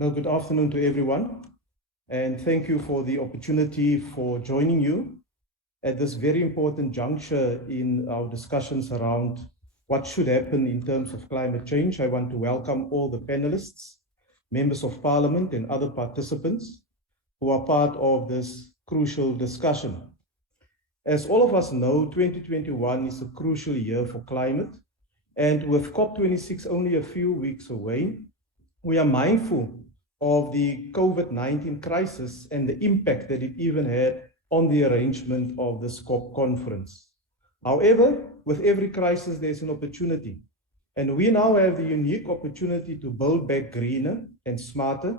Well, good afternoon to everyone, and thank you for the opportunity for joining you at this very important juncture in our discussions around what should happen in terms of climate change. I want to welcome all the panelists, members of parliament, and other participants who are part of this crucial discussion. As all of us know, 2021 is a crucial year for climate, and with COP26 only a few weeks away, we are mindful of the COVID-19 crisis and the impact that it even had on the arrangement of this COP conference. However, with every crisis, there's an opportunity. And we now have the unique opportunity to build back greener and smarter.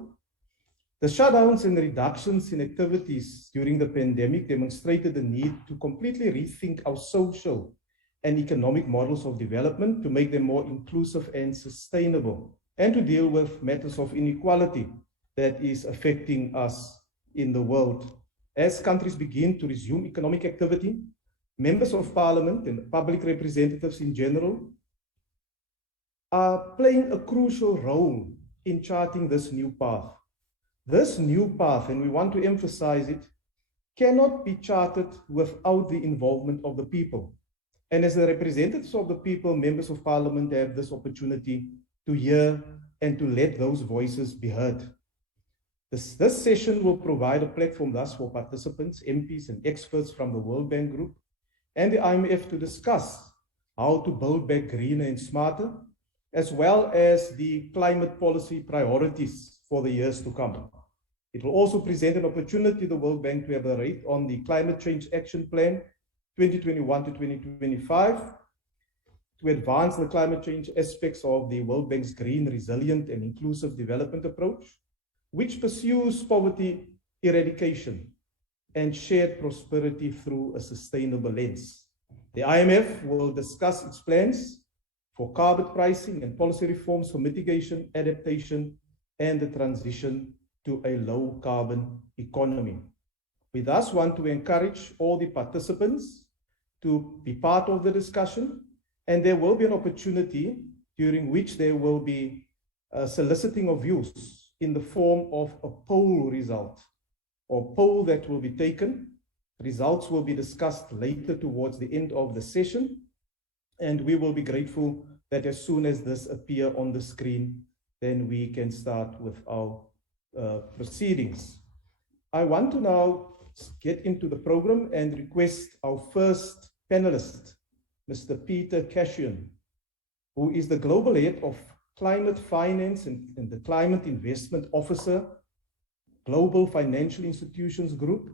The shutdowns and reductions in activities during the pandemic demonstrated the need to completely rethink our social and economic models of development to make them more inclusive and sustainable, and to deal with matters of inequality that is affecting us in the world. As countries begin to resume economic activity, members of parliament and public representatives in general are playing a crucial role in charting this new path. This new path, and we want to emphasize it, cannot be charted without the involvement of the people. And as the representatives of the people, members of parliament have this opportunity to hear and to let those voices be heard. This session will provide a platform thus for participants, MPs, and experts from the World Bank Group and the IMF to discuss how to build back greener and smarter, as well as the climate policy priorities for the years to come. It will also present an opportunity to the World Bank to elaborate on the Climate Change Action Plan 2021 to 2025, to advance the climate change aspects of the World Bank's green, resilient, and inclusive development approach, which pursues poverty eradication and shared prosperity through a sustainable lens. The IMF will discuss its plans for carbon pricing and policy reforms for mitigation, adaptation, and the transition to a low carbon economy. We thus want to encourage all the participants to be part of the discussion, and there will be an opportunity during which there will be soliciting of views in the form of a poll result or poll that will be taken. Results will be discussed later towards the end of the session, and we will be grateful that as soon as this appears on the screen, then we can start with our proceedings. I want to now get into the program and request our first panelist, Mr. Peter Cashion, who is the Global Head of Climate Finance and the Climate Investment Officer, Global Financial Institutions Group,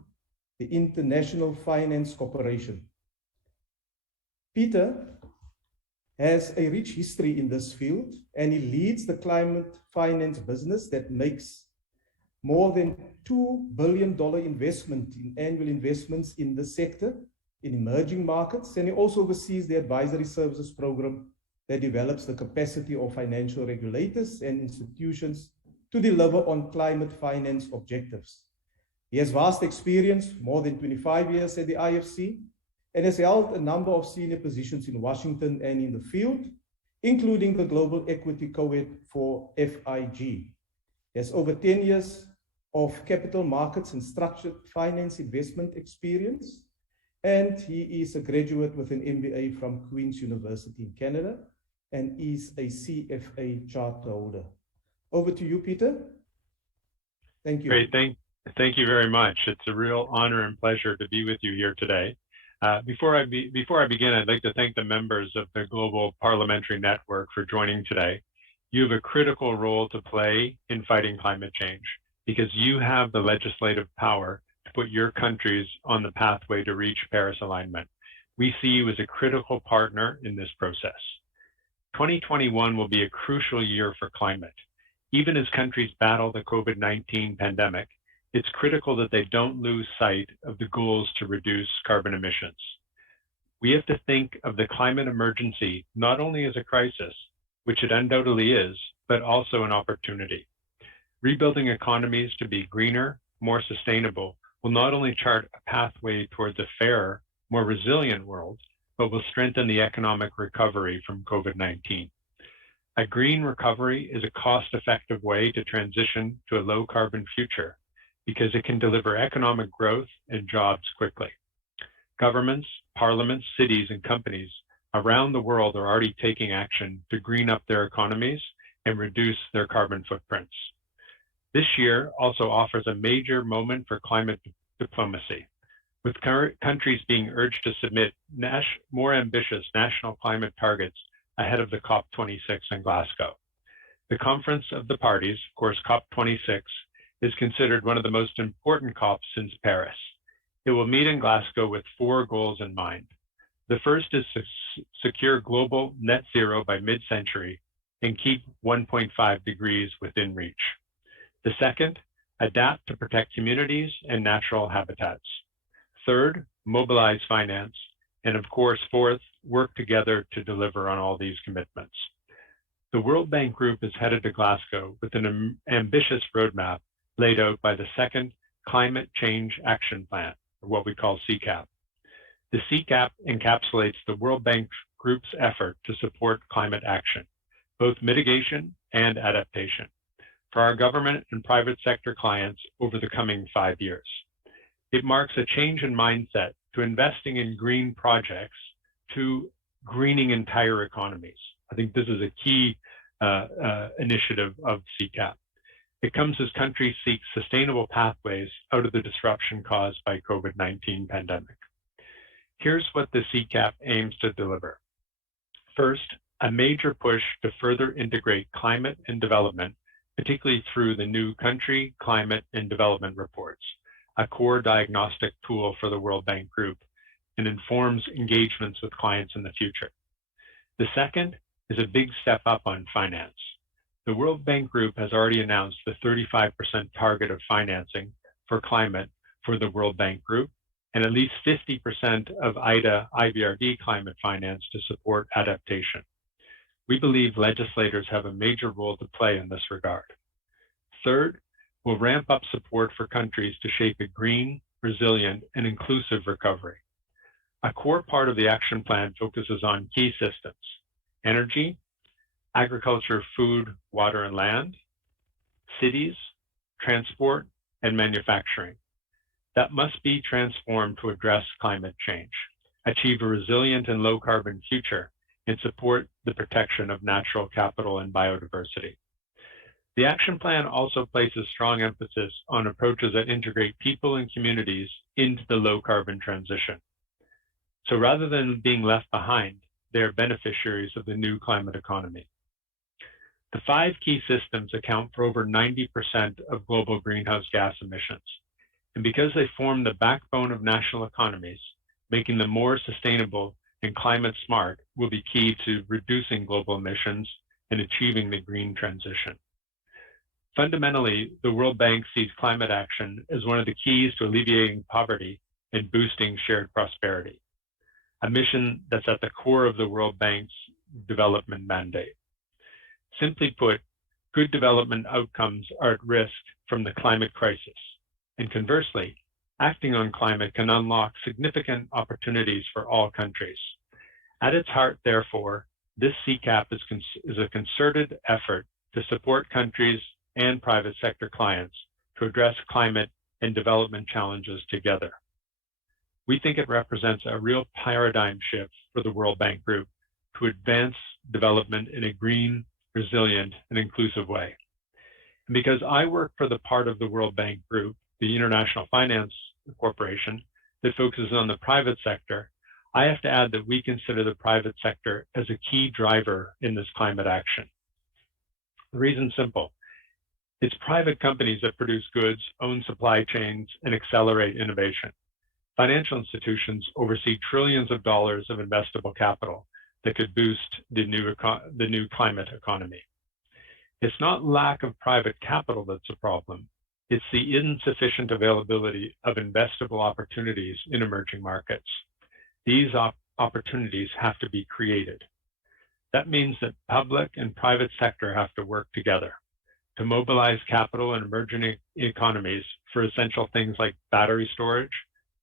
the International Finance Corporation. Peter has a rich history in this field, and he leads the climate finance business that makes more than $2 billion investment in annual investments in the sector in emerging markets, and he also oversees the advisory services program that develops the capacity of financial regulators and institutions to deliver on climate finance objectives. He has vast experience, more than 25 years at the IFC, and has held a number of senior positions in Washington and in the field, including the Global Equity Co-Head for FIG. He has over 10 years of capital markets and structured finance investment experience, and he is a graduate with an MBA from Queen's University in Canada and is a CFA charter holder. Over to you, Peter. Thank you. Great, thank you very much. It's a real honor and pleasure to be with you here today. Before I begin, I'd like to thank the members of the Global Parliamentary Network for joining today. You have a critical role to play in fighting climate change because you have the legislative power to put your countries on the pathway to reach Paris alignment. We see you as a critical partner in this process. 2021 will be a crucial year for climate. Even as countries battle the COVID-19 pandemic, it's critical that they don't lose sight of the goals to reduce carbon emissions. We have to think of the climate emergency not only as a crisis, which it undoubtedly is, but also an opportunity. Rebuilding economies to be greener, more sustainable will not only chart a pathway towards a fairer, more resilient world, but will strengthen the economic recovery from COVID-19. A green recovery is a cost-effective way to transition to a low-carbon future because it can deliver economic growth and jobs quickly. Governments, parliaments, cities, and companies around the world are already taking action to green up their economies and reduce their carbon footprints. This year also offers a major moment for climate diplomacy, with countries being urged to submit more ambitious national climate targets ahead of the COP26 in Glasgow. The Conference of the Parties, of course, COP26, is considered one of the most important COPs since Paris. It will meet in Glasgow with 4 goals in mind. The first is to secure global net zero by mid-century and keep 1.5 degrees within reach. The second, adapt to protect communities and natural habitats. Third, mobilize finance. And of course, fourth, work together to deliver on all these commitments. The World Bank Group is headed to Glasgow with an ambitious roadmap laid out by the second Climate Change Action Plan, or what we call CCAP. The CCAP encapsulates the World Bank Group's effort to support climate action, both mitigation and adaptation, for our government and private sector clients over the coming 5 years. It marks a change in mindset to investing in green projects to greening entire economies. I think this is a key initiative of CCAP. It comes as countries seek sustainable pathways out of the disruption caused by COVID-19 pandemic. Here's what the CCAP aims to deliver. First, a major push to further integrate climate and development, particularly through the new Country Climate and Development Reports, a core diagnostic tool for the World Bank Group, and informs engagements with clients in the future. The second is a big step up on finance. The World Bank Group has already announced the 35% target of financing for climate for the World Bank Group, and at least 50% of IBRD climate finance to support adaptation. We believe legislators have a major role to play in this regard. Third, we'll ramp up support for countries to shape a green, resilient, and inclusive recovery. A core part of the action plan focuses on key systems: energy, agriculture, food, water, and land, cities, transport, and manufacturing. That must be transformed to address climate change, achieve a resilient and low carbon future, and support the protection of natural capital and biodiversity. The action plan also places strong emphasis on approaches that integrate people and communities into the low carbon transition. So rather than being left behind, they are beneficiaries of the new climate economy. The 5 key systems account for over 90% of global greenhouse gas emissions. And because they form the backbone of national economies, making them more sustainable and climate smart will be key to reducing global emissions and achieving the green transition. Fundamentally, the World Bank sees climate action as one of the keys to alleviating poverty and boosting shared prosperity, a mission that's at the core of the World Bank's development mandate. Simply put, good development outcomes are at risk from the climate crisis. And conversely, acting on climate can unlock significant opportunities for all countries. At its heart, therefore, this CCAP is a concerted effort to support countries and private sector clients to address climate and development challenges together. We think it represents a real paradigm shift for the World Bank Group to advance development in a green, resilient, and inclusive way. And because I work for the part of the World Bank Group, the International Finance Corporation, that focuses on the private sector, I have to add that we consider the private sector as a key driver in this climate action. The reason's simple. It's private companies that produce goods, own supply chains, and accelerate innovation. Financial institutions oversee trillions of dollars of investable capital that could boost the new climate economy. It's not lack of private capital that's a problem. It's the insufficient availability of investable opportunities in emerging markets. These opportunities have to be created. That means that public and private sector have to work together to mobilize capital in emerging economies for essential things like battery storage,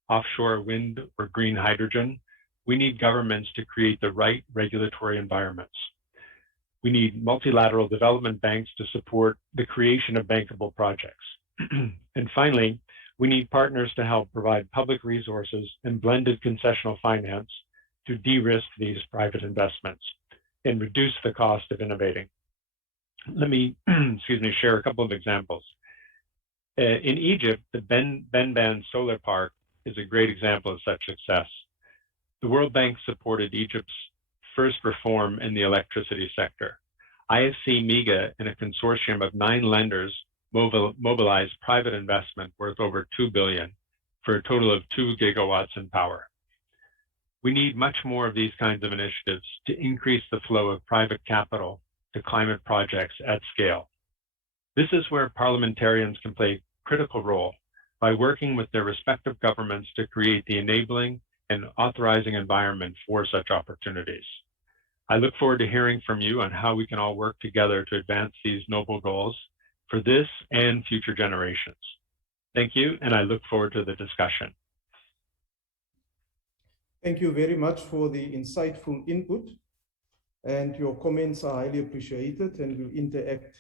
offshore wind, or green hydrogen. We need governments to create the right regulatory environments. We need multilateral development banks to support the creation of bankable projects. And finally, we need partners to help provide public resources and blended concessional finance to de-risk these private investments and reduce the cost of innovating. Let me, share a couple of examples. In Egypt, the Benban Solar Park is a great example of such success. The World Bank supported Egypt's first reform in the electricity sector. IFC MIGA and a consortium of 9 lenders mobilized private investment worth over $2 billion for a total of 2 gigawatts in power. We need much more of these kinds of initiatives to increase the flow of private capital to climate projects at scale. This is where parliamentarians can play a critical role by working with their respective governments to create the enabling and authorizing environment for such opportunities. I look forward to hearing from you on how we can all work together to advance these noble goals for this and future generations. Thank you, and I look forward to the discussion. Thank you very much for the insightful input, and your comments are highly appreciated, and we'll interact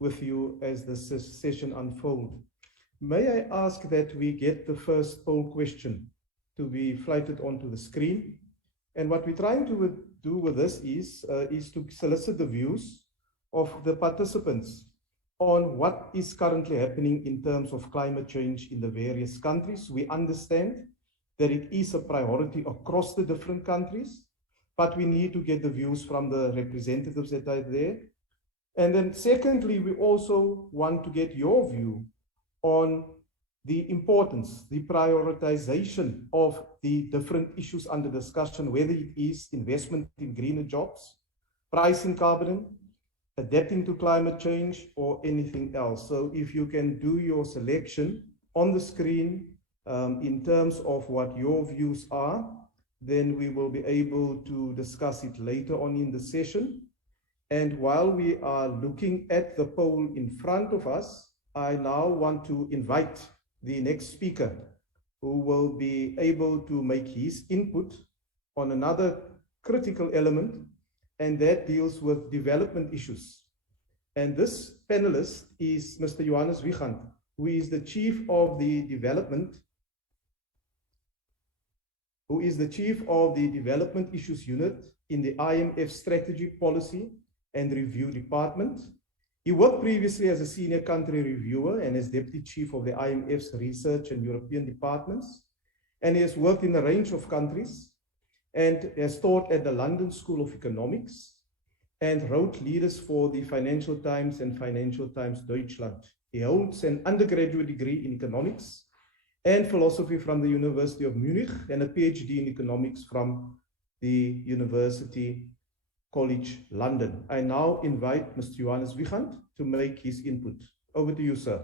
with you as the session unfolds. May I ask that we get the first poll question to be flighted onto the screen? And what we're trying to do with this is to solicit the views of the participants on what is currently happening in terms of climate change in the various countries. We understand that it is a priority across the different countries, but we need to get the views from the representatives that are there. And then secondly, we also want to get your view on the importance, the prioritization of the different issues under discussion, whether it is investment in greener jobs, pricing carbon, adapting to climate change, or anything else. So if you can do your selection on the screen in terms of what your views are, then we will be able to discuss it later on in the session. And while we are looking at the poll in front of us, I now want to invite the next speaker, who will be able to make his input on another critical element, and that deals with development issues. And this panelist is Mr. Johannes Wiegand, who is the Chief of the Development Issues Unit in the IMF Strategy, Policy and Review Department. He worked previously as a senior country reviewer and as deputy chief of the IMF's research and European departments. And he has worked in a range of countries and has taught at the London School of Economics and wrote leaders for the Financial Times and Financial Times Deutschland. He holds an undergraduate degree in economics and philosophy from the University of Munich and a PhD in economics from the University College London. I now invite Mr. Johannes Wiegand to make his input. Over to you, sir.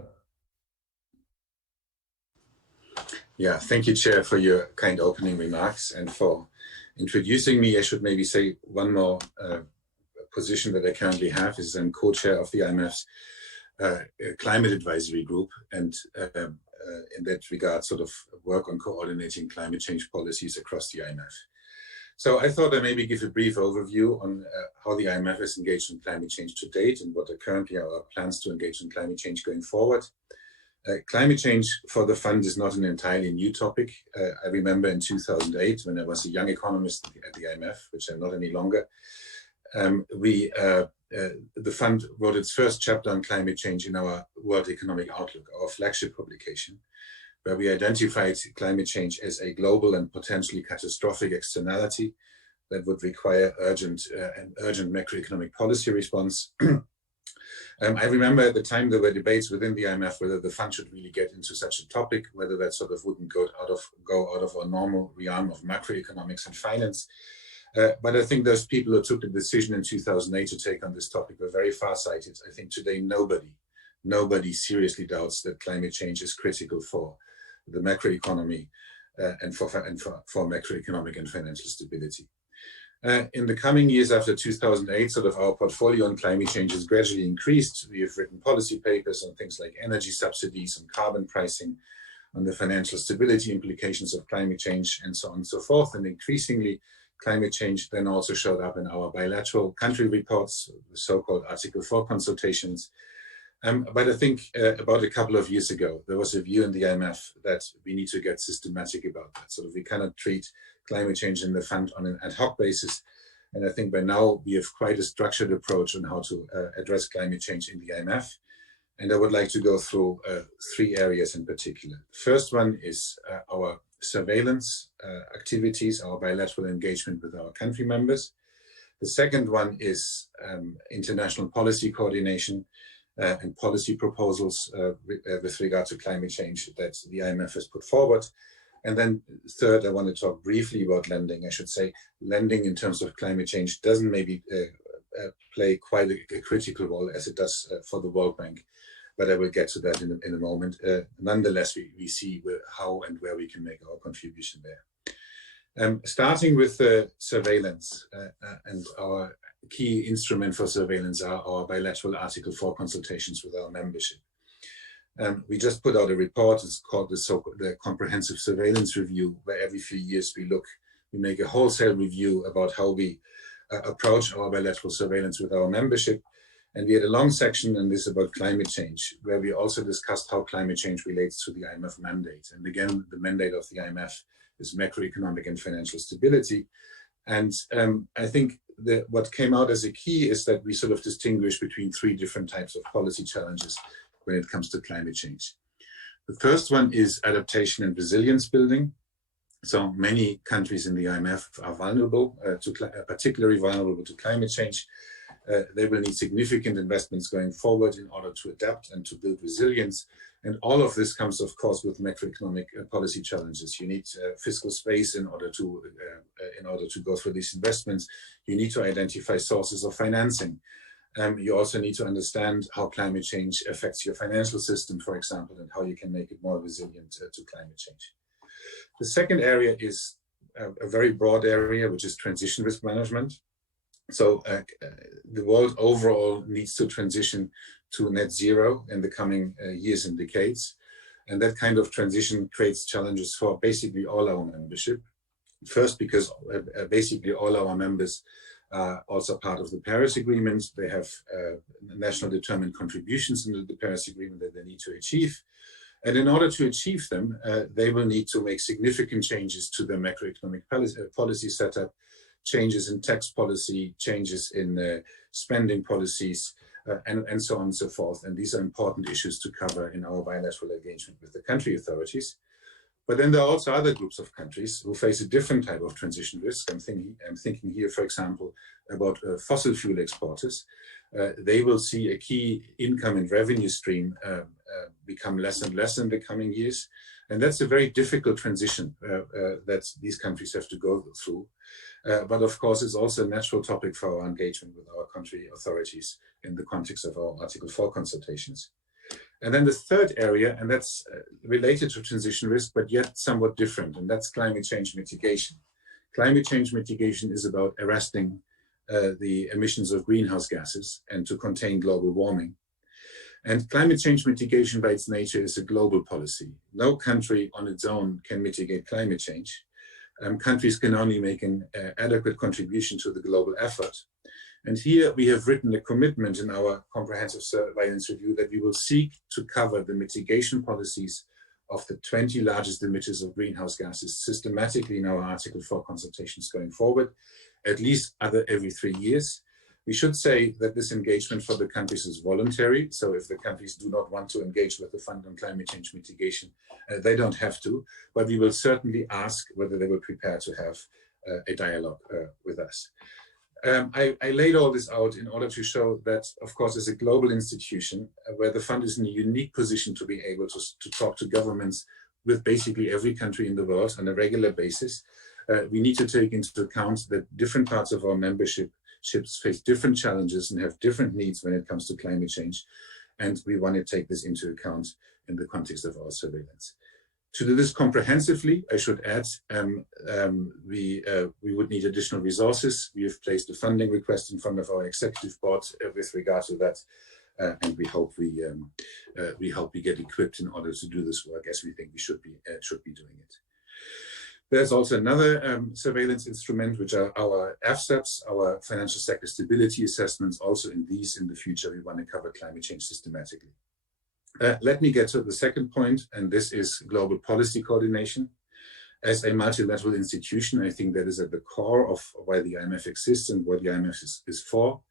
Yeah, thank you, Chair, for your kind opening remarks and for introducing me. I should maybe say one more position that I currently have is I'm co-chair of the IMF's Climate Advisory Group, and in that regard, sort of work on coordinating climate change policies across the IMF. So I thought I'd maybe give a brief overview on how the IMF is engaged in climate change to date and what are currently our plans to engage in climate change going forward. Climate change for the fund is not an entirely new topic. I remember in 2008, when I was a young economist at the IMF, which I'm not any longer, the fund wrote its first chapter on climate change in our World Economic Outlook, our flagship publication, where we identified climate change as a global and potentially catastrophic externality that would require an urgent macroeconomic policy response. I remember at the time there were debates within the IMF whether the fund should really get into such a topic, whether that sort of wouldn't go out of our normal realm of macroeconomics and finance. But I think those people who took the decision in 2008 to take on this topic were very far-sighted. I think today nobody seriously doubts that climate change is critical for the macroeconomy and for macroeconomic and financial stability. In the coming years after 2008, sort of our portfolio on climate change has gradually increased. We have written policy papers on things like energy subsidies, on carbon pricing, on the financial stability implications of climate change, and so on and so forth. And increasingly, climate change then also showed up in our bilateral country reports, the so-called Article 4 consultations. But I think about a couple of years ago, there was a view in the IMF that we need to get systematic about that. So we cannot treat climate change in the fund on an ad hoc basis. And I think by now we have quite a structured approach on how to address climate change in the IMF. And I would like to go through 3 areas in particular. The first one is our surveillance activities, our bilateral engagement with our country members. The second one is international policy coordination and policy proposals with regard to climate change that the IMF has put forward. And then third, I want to talk briefly about lending. I should say lending in terms of climate change doesn't maybe play quite a critical role as it does for the World Bank, but I will get to that in a moment. Nonetheless, we see how and where we can make our contribution there. Starting with surveillance, and our key instrument for surveillance are our bilateral Article 4 consultations with our membership. We just put out a report, it's called the Comprehensive Surveillance Review, where every few years we make a wholesale review about how we approach our bilateral surveillance with our membership. And we had a long section on this about climate change, where we also discussed how climate change relates to the IMF mandate. And again, the mandate of the IMF is macroeconomic and financial stability. And I think what came out as a key is that we sort of distinguish between 3 different types of policy challenges when it comes to climate change. The first one is adaptation and resilience building. So many countries in the IMF are vulnerable, particularly vulnerable to climate change. They will need significant investments going forward in order to adapt and to build resilience. And all of this comes, of course, with macroeconomic policy challenges. You need fiscal space in order to go through these investments. You need to identify sources of financing. You also need to understand how climate change affects your financial system, for example, and how you can make it more resilient to climate change. The second area is a very broad area, which is transition risk management. So the world overall needs to transition to net zero in the coming years and decades. And that kind of transition creates challenges for basically all our membership. First, because basically all our members are also part of the Paris Agreement. They have national determined contributions into the Paris Agreement that they need to achieve. And in order to achieve them, they will need to make significant changes to their macroeconomic policy setup, changes in tax policy, changes in spending policies, and so on and so forth. And these are important issues to cover in our bilateral engagement with the country authorities. But then there are also other groups of countries who face a different type of transition risk. I'm thinking here, for example, about fossil fuel exporters. They will see a key income and revenue stream become less and less in the coming years. And that's a very difficult transition that these countries have to go through. But of course, it's also a natural topic for our engagement with our country authorities in the context of our Article 4 consultations. And then the third area, and that's related to transition risk, but yet somewhat different, and that's climate change mitigation. Climate change mitigation is about arresting the emissions of greenhouse gases and to contain global warming. And climate change mitigation by its nature is a global policy. No country on its own can mitigate climate change. Countries can only make an adequate contribution to the global effort. And here we have written a commitment in our comprehensive surveillance review that we will seek to cover the mitigation policies of the 20 largest emitters of greenhouse gases systematically in our Article 4 consultations going forward, at least every 3 years. We should say that this engagement for the countries is voluntary. So if the countries do not want to engage with the Fund on Climate Change Mitigation, they don't have to, but we will certainly ask whether they will prepare to have a dialogue with us. I laid all this out in order to show that, of course, as a global institution, where the fund is in a unique position to be able to talk to governments with basically every country in the world on a regular basis, we need to take into account that different parts of our memberships face different challenges and have different needs when it comes to climate change. And we want to take this into account in the context of our surveillance. To do this comprehensively, I should add, we would need additional resources. We have placed a funding request in front of our executive board with regard to that, and we hope we get equipped in order to do this work as we think we should be doing it. There's also another surveillance instrument, which are our FSAPs, our financial sector stability assessments. Also in these, in the future, we want to cover climate change systematically. Let me get to the second point, and this is global policy coordination. As a multilateral institution, I think that is at the core of why the IMF exists and what the IMF is for.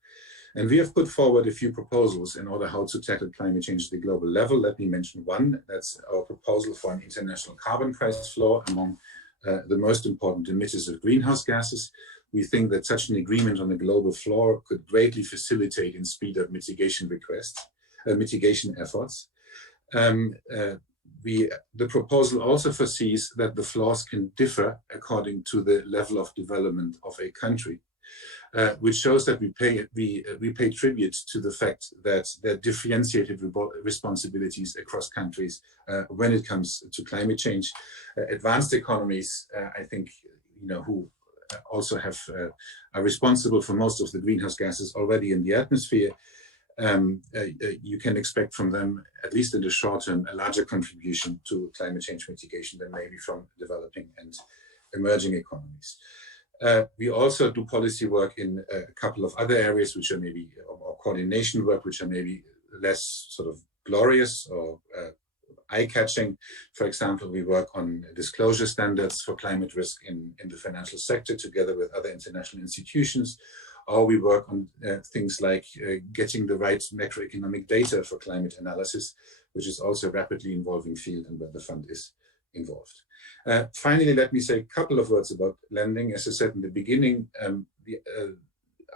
And we have put forward a few proposals in order how to tackle climate change at the global level. Let me mention one. That's our proposal for an international carbon price floor among the most important emitters of greenhouse gases. We think that such an agreement on a global floor could greatly facilitate and speed up mitigation efforts. The proposal also foresees that the floors can differ according to the level of development of a country, which shows that we pay tribute to the fact that there are differentiated responsibilities across countries when it comes to climate change. Advanced economies, I think, who also are responsible for most of the greenhouse gases already in the atmosphere. You can expect from them, at least in the short term, a larger contribution to climate change mitigation than maybe from developing and emerging economies. We also do policy work in a couple of other areas, which are maybe, or coordination work, which are maybe less sort of glorious or eye-catching. For example, we work on disclosure standards for climate risk in the financial sector together with other international institutions. Or we work on things like getting the right macroeconomic data for climate analysis, which is also a rapidly evolving field and where the fund is involved. Finally, let me say a couple of words about lending. As I said in the beginning,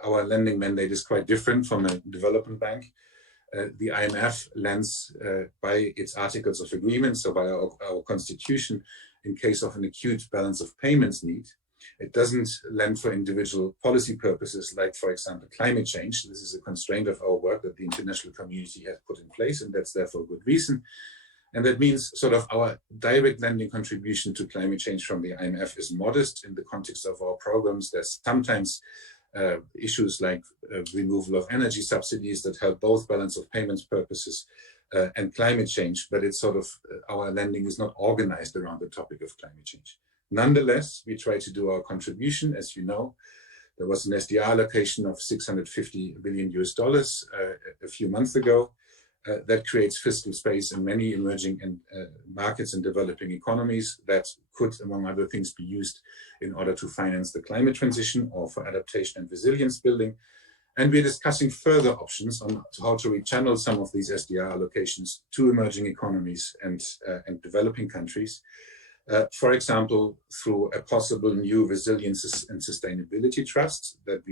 our lending mandate is quite different from a development bank. The IMF lends by its articles of agreement, so by our constitution, in case of an acute balance of payments need. It doesn't lend for individual policy purposes, like, for example, climate change. This is a constraint of our work that the international community has put in place, and that's therefore a good reason. And that means sort of our direct lending contribution to climate change from the IMF is modest in the context of our programs. There's sometimes issues like removal of energy subsidies that help both balance of payments purposes and climate change, but it's sort of, our lending is not organized around the topic of climate change. Nonetheless, we try to do our contribution. As you know, there was an SDR allocation of $650 billion a few months ago. That creates fiscal space in many emerging markets and developing economies that could, among other things, be used in order to finance the climate transition or for adaptation and resilience building. And we're discussing further options on how to rechannel some of these SDR allocations to emerging economies and developing countries. For example, through a possible new resilience and sustainability trust that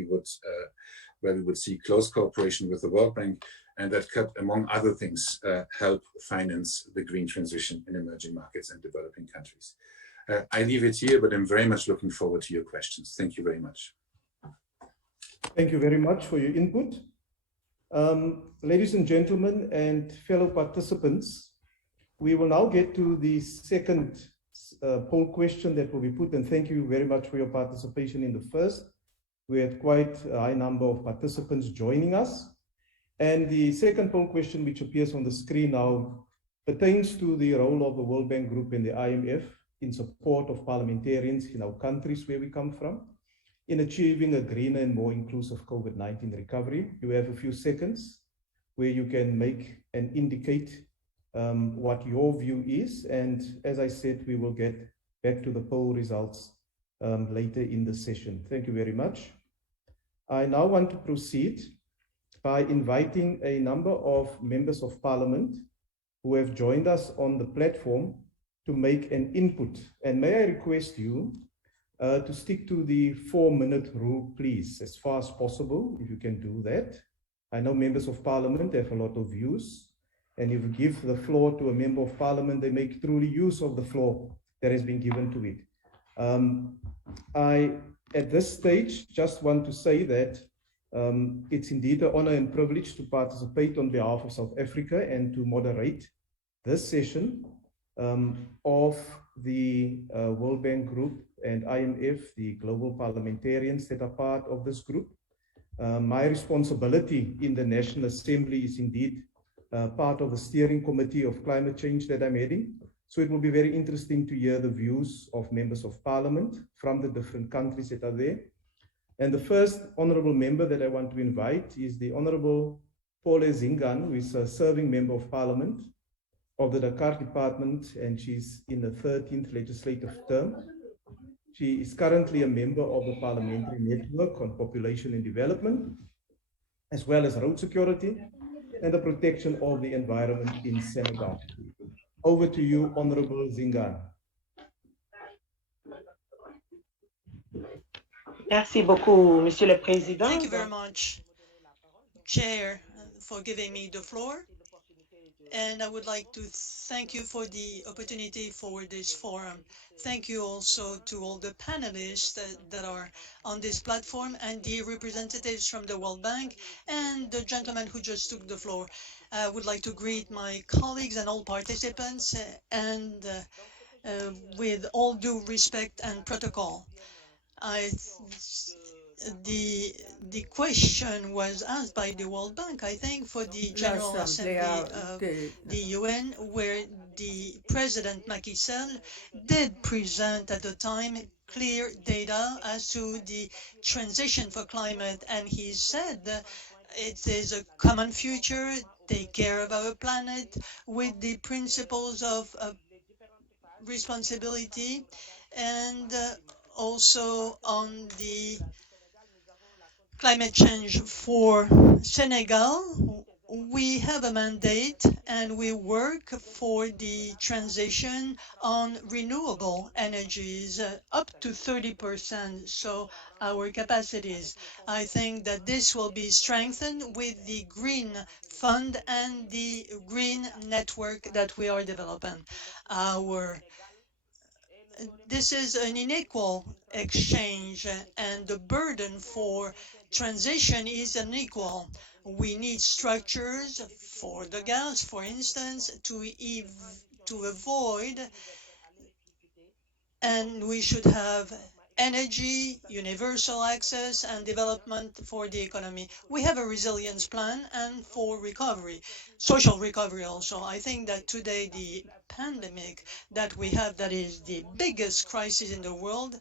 where we would see close cooperation with the World Bank, and that could, among other things, help finance the green transition in emerging markets and developing countries. I leave it here, but I'm very much looking forward to your questions. Thank you very much. Thank you very much for your input. Ladies and gentlemen and fellow participants, we will now get to the second poll question that will be put, and thank you very much for your participation in the first. We had quite a high number of participants joining us. And the second poll question, which appears on the screen now, pertains to the role of the World Bank Group and the IMF in support of parliamentarians in our countries where we come from in achieving a greener and more inclusive COVID-19 recovery. You have a few seconds where you can make and indicate what your view is. And as I said, we will get back to the poll results later in the session. Thank you very much. I now want to proceed by inviting a number of members of parliament who have joined us on the platform to make an input. And may I request you to stick to the 4-minute rule, please, as far as possible, if you can do that. I know members of parliament have a lot of views, and if you give the floor to a member of parliament, they make truly use of the floor that has been given to it. I, at this stage, just want to say that it's indeed an honor and privilege to participate on behalf of South Africa and to moderate this session of the World Bank Group and IMF, the global parliamentarians that are part of this group. My responsibility in the National Assembly is indeed part of the steering committee of climate change that I'm heading. So it will be very interesting to hear the views of members of parliament from the different countries that are there. And the first honorable member that I want to invite is the Honorable Paule Zingan, who is a serving member of parliament of the Dakar department, and she's in the 13th legislative term. She is currently a member of the Parliamentary Network on Population and Development, as well as road security and the protection of the environment in Senegal. Over to you, Honorable Zingan. Merci beaucoup, Monsieur le Président. Thank you very much, Chair, for giving me the floor. And I would like to thank you for the opportunity for this forum. Thank you also to all the panelists that are on this platform and the representatives from the World Bank and the gentleman who just took the floor. I would like to greet my colleagues and all participants with all due respect and protocol. The question was asked by the World Bank, I think, for the General Assembly of the UN, where the President Macky Sall did present at the time clear data as to the transition for climate, and he said it is a common future, take care of our planet with the principles of responsibility, and also on the climate change for Senegal. We have a mandate and we work for the transition on renewable energies up to 30%. So our capacities, I think that this will be strengthened with the Green Fund and the Green Network that we are developing. This is an unequal exchange, and the burden for transition is unequal. We need structures for the gas, for instance, to avoid, and we should have energy, universal access, and development for the economy. We have a resilience plan and for recovery, social recovery also. I think that today the pandemic that we have, that is the biggest crisis in the world,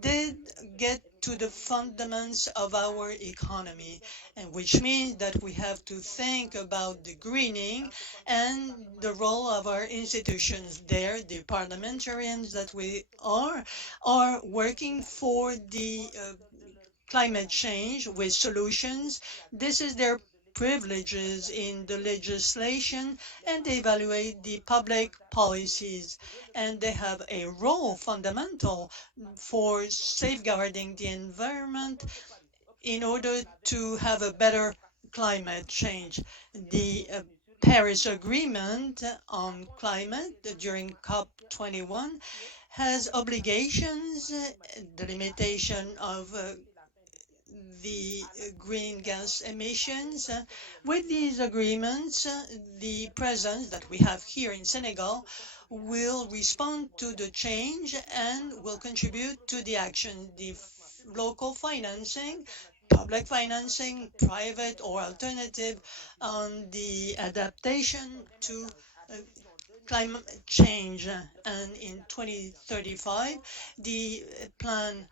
did get to the fundamentals of our economy, and which means that we have to think about the greening and the role of our institutions there, the parliamentarians that we are working for the climate change with solutions. This is their privileges in the legislation, and they evaluate the public policies, and they have a role fundamental for safeguarding the environment in order to have a better climate change. The Paris Agreement on climate during COP21 has obligations, the limitation of the green gas emissions. With these agreements, the presence that we have here in Senegal will respond to the change and will contribute to the action. The local financing, public financing, private or alternative, on the adaptation to climate change. And in 2035, the plan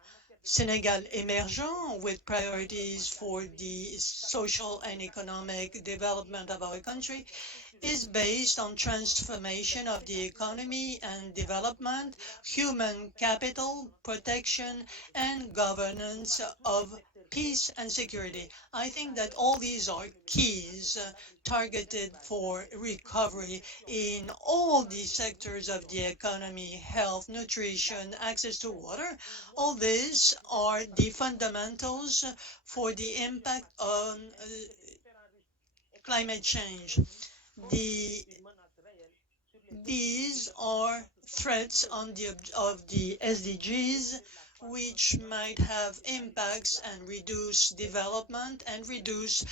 Senegal Emergent, with priorities for the social and economic development of our country, is based on transformation of the economy and development, human capital, protection, and governance of peace and security. I think that all these are keys targeted for recovery in all the sectors of the economy: health, nutrition, access to water. All these are the fundamentals for the impact on climate change. The These are threats on of the SDGs, which might have impacts and reduce development and reduce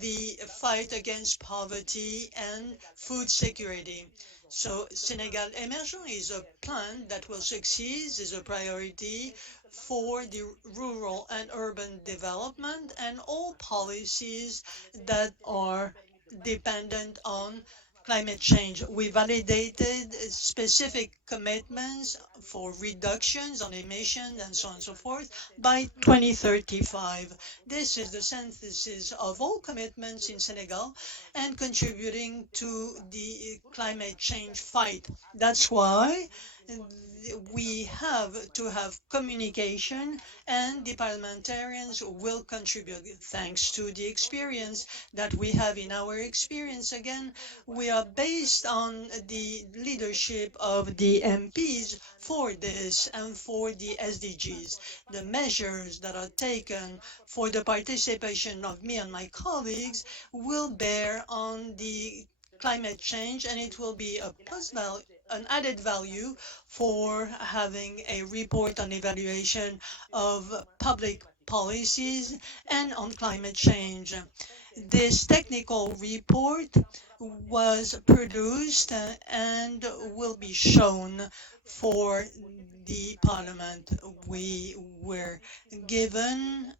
the fight against poverty and food security. So Senegal Emergent is a plan that will succeed, is a priority for the rural and urban development and all policies that are dependent on climate change. We validated specific commitments for reductions on emissions and so on and so forth by 2035. This is the synthesis of all commitments in Senegal and contributing to the climate change fight. That's why we have to have communication, and the parliamentarians will contribute. Thanks to the experience that we have in our experience, again, we are based on the leadership of the MPs for this and for the SDGs. The measures that are taken for the participation of me and my colleagues will bear on the climate change, and it will be a plus value, an added value for having a report on evaluation of public policies and on climate change. This technical report was produced and will be shown for the Parliament. We were given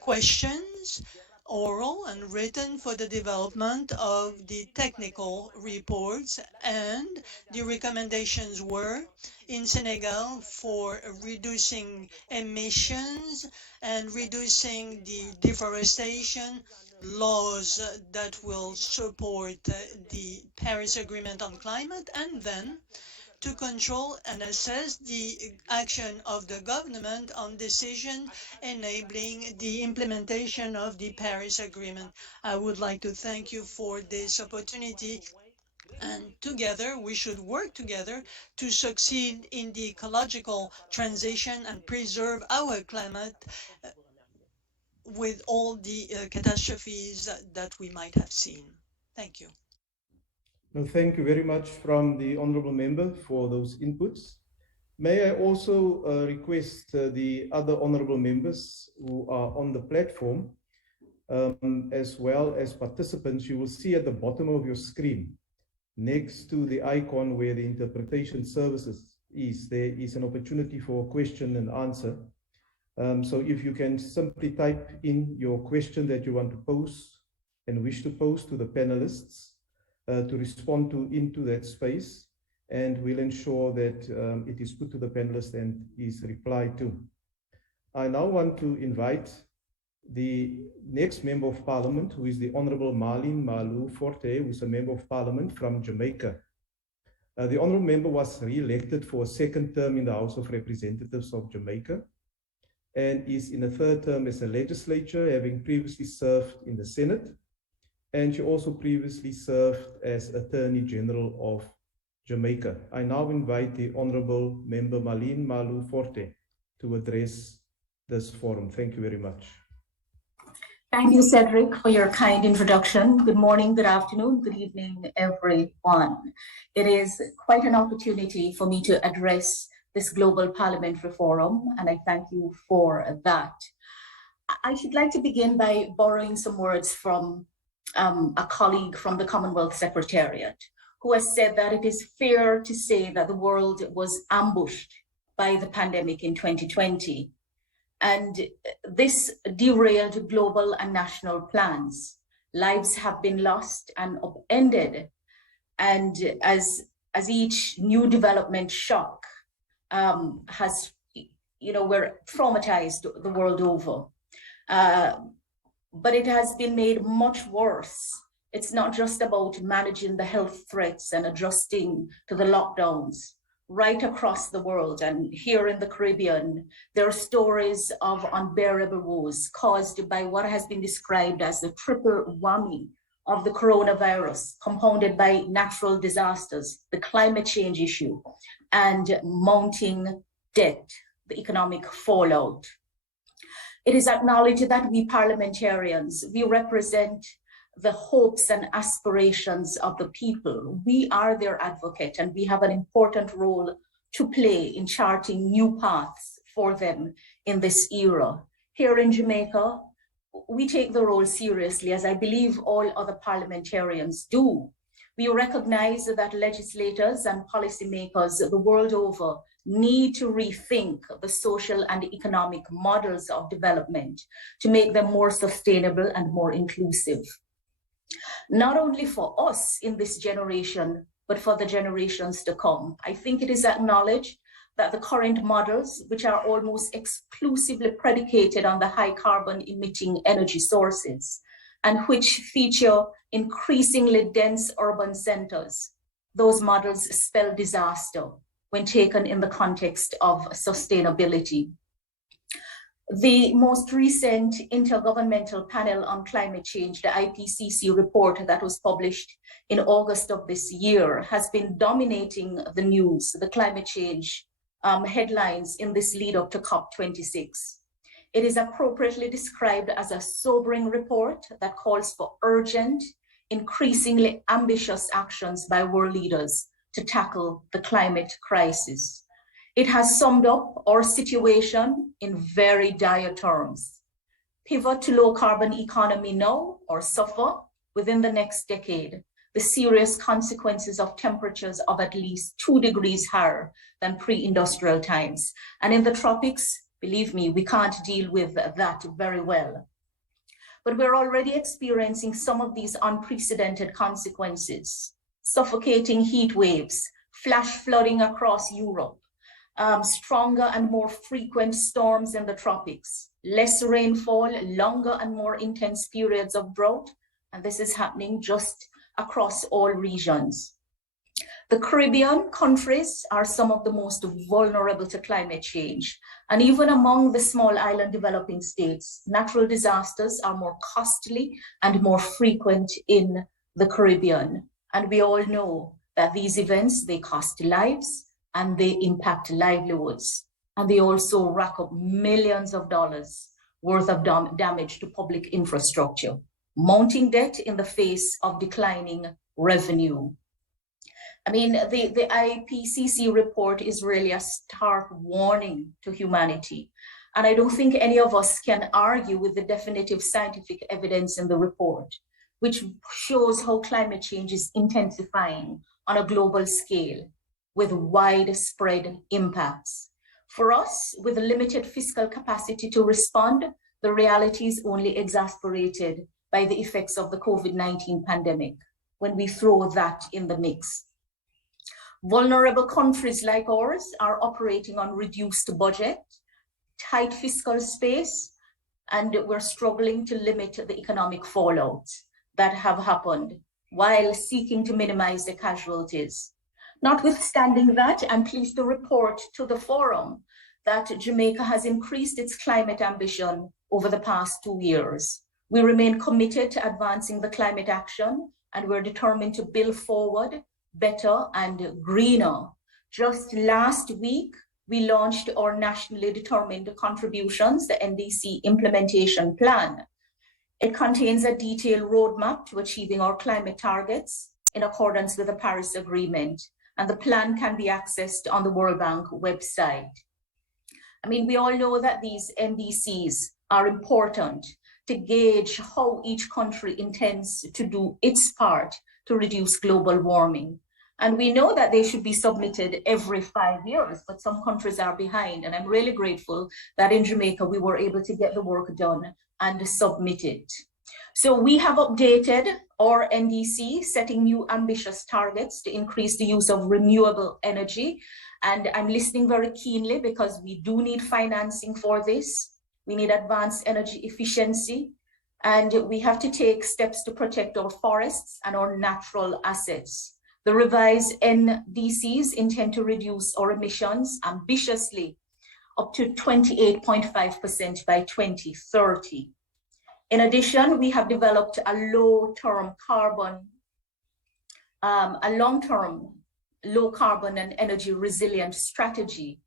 questions, oral and written, for the development of the technical reports, and the recommendations were in Senegal for reducing emissions and reducing the deforestation, laws that will support the Paris Agreement on climate, and then to control and assess the action of the government on decision enabling the implementation of the Paris Agreement. I would like to thank you for this opportunity, and together we should work together to succeed in the ecological transition and preserve our climate with all the catastrophes that we might have seen. Thank you. No, thank you very much from the honorable member for those inputs. May I also request the other honorable members who are on the platform, as well as participants, you will see at the bottom of your screen, next to the icon where the interpretation services is, there is an opportunity for question and answer. So if you can simply type in your question that you want to pose and wish to pose to the panelists to respond to into that space, and we'll ensure that it is put to the panelists and is replied to. I now want to invite the next member of parliament, who is the Honorable Marlene Malou Forte, who is a member of parliament from Jamaica. The honorable member was re-elected for a second term in the House of Representatives of Jamaica and is in a third term as a legislature, having previously served in the Senate. And she also previously served as Attorney General of Jamaica. I now invite the Honorable Member Marlene Malou Forte to address this forum. Thank you very much. Thank you, Cedric, for your kind introduction. Good morning, good afternoon, good evening, everyone. It is quite an opportunity for me to address this Global Parliamentary Forum, and I thank you for that. I should like to begin by borrowing some words from a colleague from the Commonwealth Secretariat, who has said that it is fair to say that the world was ambushed by the pandemic in 2020. And this derailed global and national plans. Lives have been lost and upended. And as each new development shock has, we're traumatized the world over. But it has been made much worse. It's not just about managing the health threats and adjusting to the lockdowns. Right across the world, and here in the Caribbean, there are stories of unbearable woes caused by what has been described as the triple whammy of the coronavirus, compounded by natural disasters, the climate change issue, and mounting debt, the economic fallout. It is acknowledged that we parliamentarians, we represent the hopes and aspirations of the people. We are their advocate, and we have an important role to play in charting new paths for them in this era. Here in Jamaica, we take the role seriously, as I believe all other parliamentarians do. We recognize that legislators and policymakers the world over need to rethink the social and economic models of development to make them more sustainable and more inclusive. not only for us in this generation, but for the generations to come. I think it is acknowledged that the current models, which are almost exclusively predicated on the high carbon emitting energy sources, and which feature increasingly dense urban centers, those models spell disaster when taken in the context of sustainability. The most recent Intergovernmental Panel on Climate Change, the IPCC report that was published in August of this year, has been dominating the news, the climate change headlines in this lead up to COP26. It is appropriately described as a sobering report that calls for urgent, increasingly ambitious actions by world leaders to tackle the climate crisis. It has summed up our situation in very dire terms. Pivot to low carbon economy now or suffer within the next decade the serious consequences of temperatures of at least 2 degrees higher than pre-industrial times. And in the tropics, believe me, we can't deal with that very well. But we're already experiencing some of these unprecedented consequences: suffocating heat waves, flash flooding across Europe, stronger and more frequent storms in the tropics, less rainfall, longer and more intense periods of drought, and this is happening just across all regions. The Caribbean countries are some of the most vulnerable to climate change, and even among the small island developing states, natural disasters are more costly and more frequent in the Caribbean. And we all know that these events, they cost lives, and they impact livelihoods, and they also rack up millions of dollars worth of damage to public infrastructure, mounting debt in the face of declining revenue. I mean, the IPCC report is really a stark warning to humanity. And I don't think any of us can argue with the definitive scientific evidence in the report, which shows how climate change is intensifying on a global scale with widespread impacts. For us, with limited fiscal capacity to respond, the reality is only exasperated by the effects of the COVID-19 pandemic when we throw that in the mix. Vulnerable countries like ours are operating on reduced budget, tight fiscal space, and we're struggling to limit the economic fallout that have happened while seeking to minimize the casualties. Notwithstanding that, I'm pleased to report to the forum that Jamaica has increased its climate ambition over the past 2 years. We remain committed to advancing the climate action, and we're determined to build forward better and greener. Just last week, we launched our nationally determined contributions, the NDC implementation plan. It contains a detailed roadmap to achieving our climate targets in accordance with the Paris Agreement, and the plan can be accessed on the World Bank website. I mean, we all know that these NDCs are important to gauge how each country intends to do its part to reduce global warming. And we know that they should be submitted every 5 years, but some countries are behind. And I'm really grateful that in Jamaica, we were able to get the work done and submit it. So we have updated our NDC, setting new ambitious targets to increase the use of renewable energy. And I'm listening very keenly because we do need financing for this. We need advanced energy efficiency, and we have to take steps to protect our forests and our natural assets. The revised NDCs intend to reduce our emissions ambitiously up to 28.5% by 2030. In addition, we have developed a long-term low carbon and energy resilient strategy,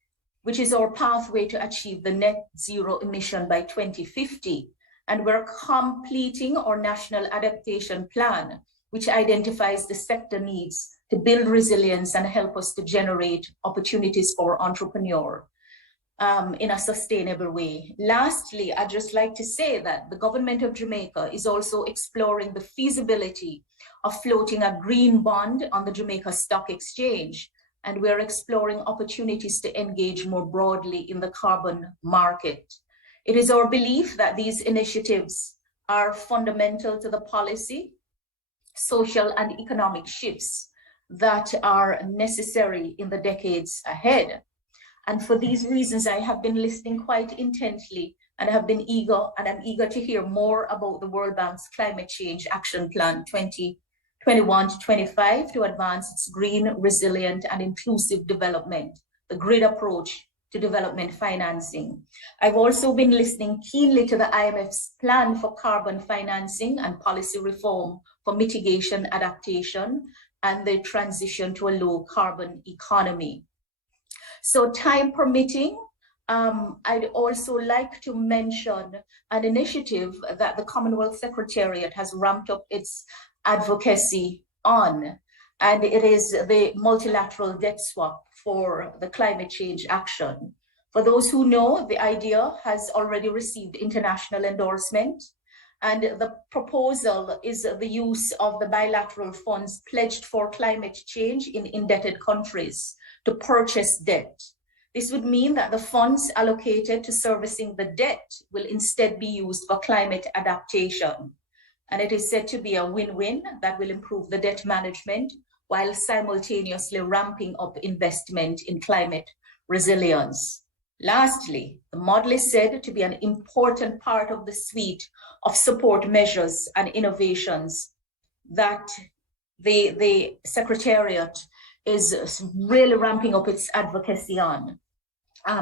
which is our pathway to achieve the net zero emission by 2050. And we're completing our national adaptation plan, which identifies the sector needs to build resilience and help us to generate opportunities for entrepreneurs in a sustainable way. Lastly, I'd just like to say that the government of Jamaica is also exploring the feasibility of floating a green bond on the Jamaica Stock Exchange, and we're exploring opportunities to engage more broadly in the carbon market. It is our belief that these initiatives are fundamental to the policy social and economic shifts that are necessary in the decades ahead. And for these reasons, I have been listening quite intently and have been eager, and I'm eager to hear more about the World Bank's Climate Change Action Plan 2021 to 25 to advance its green, resilient, and inclusive development, the grid approach to development financing. I've also been listening keenly to the IMF's plan for carbon financing and policy reform for mitigation, adaptation, and the transition to a low carbon economy. So time permitting, I'd also like to mention an initiative that the Commonwealth Secretariat has ramped up its advocacy on, and it is the multilateral debt swap for the climate change action. For those who know, the idea has already received international endorsement, and the proposal is the use of the bilateral funds pledged for climate change in indebted countries to purchase debt. This would mean that the funds allocated to servicing the debt will instead be used for climate adaptation. And it is said to be a win-win that will improve the debt management while simultaneously ramping up investment in climate resilience. Lastly, the model is said to be an important part of the suite of support measures and innovations that the Secretariat is really ramping up its advocacy on.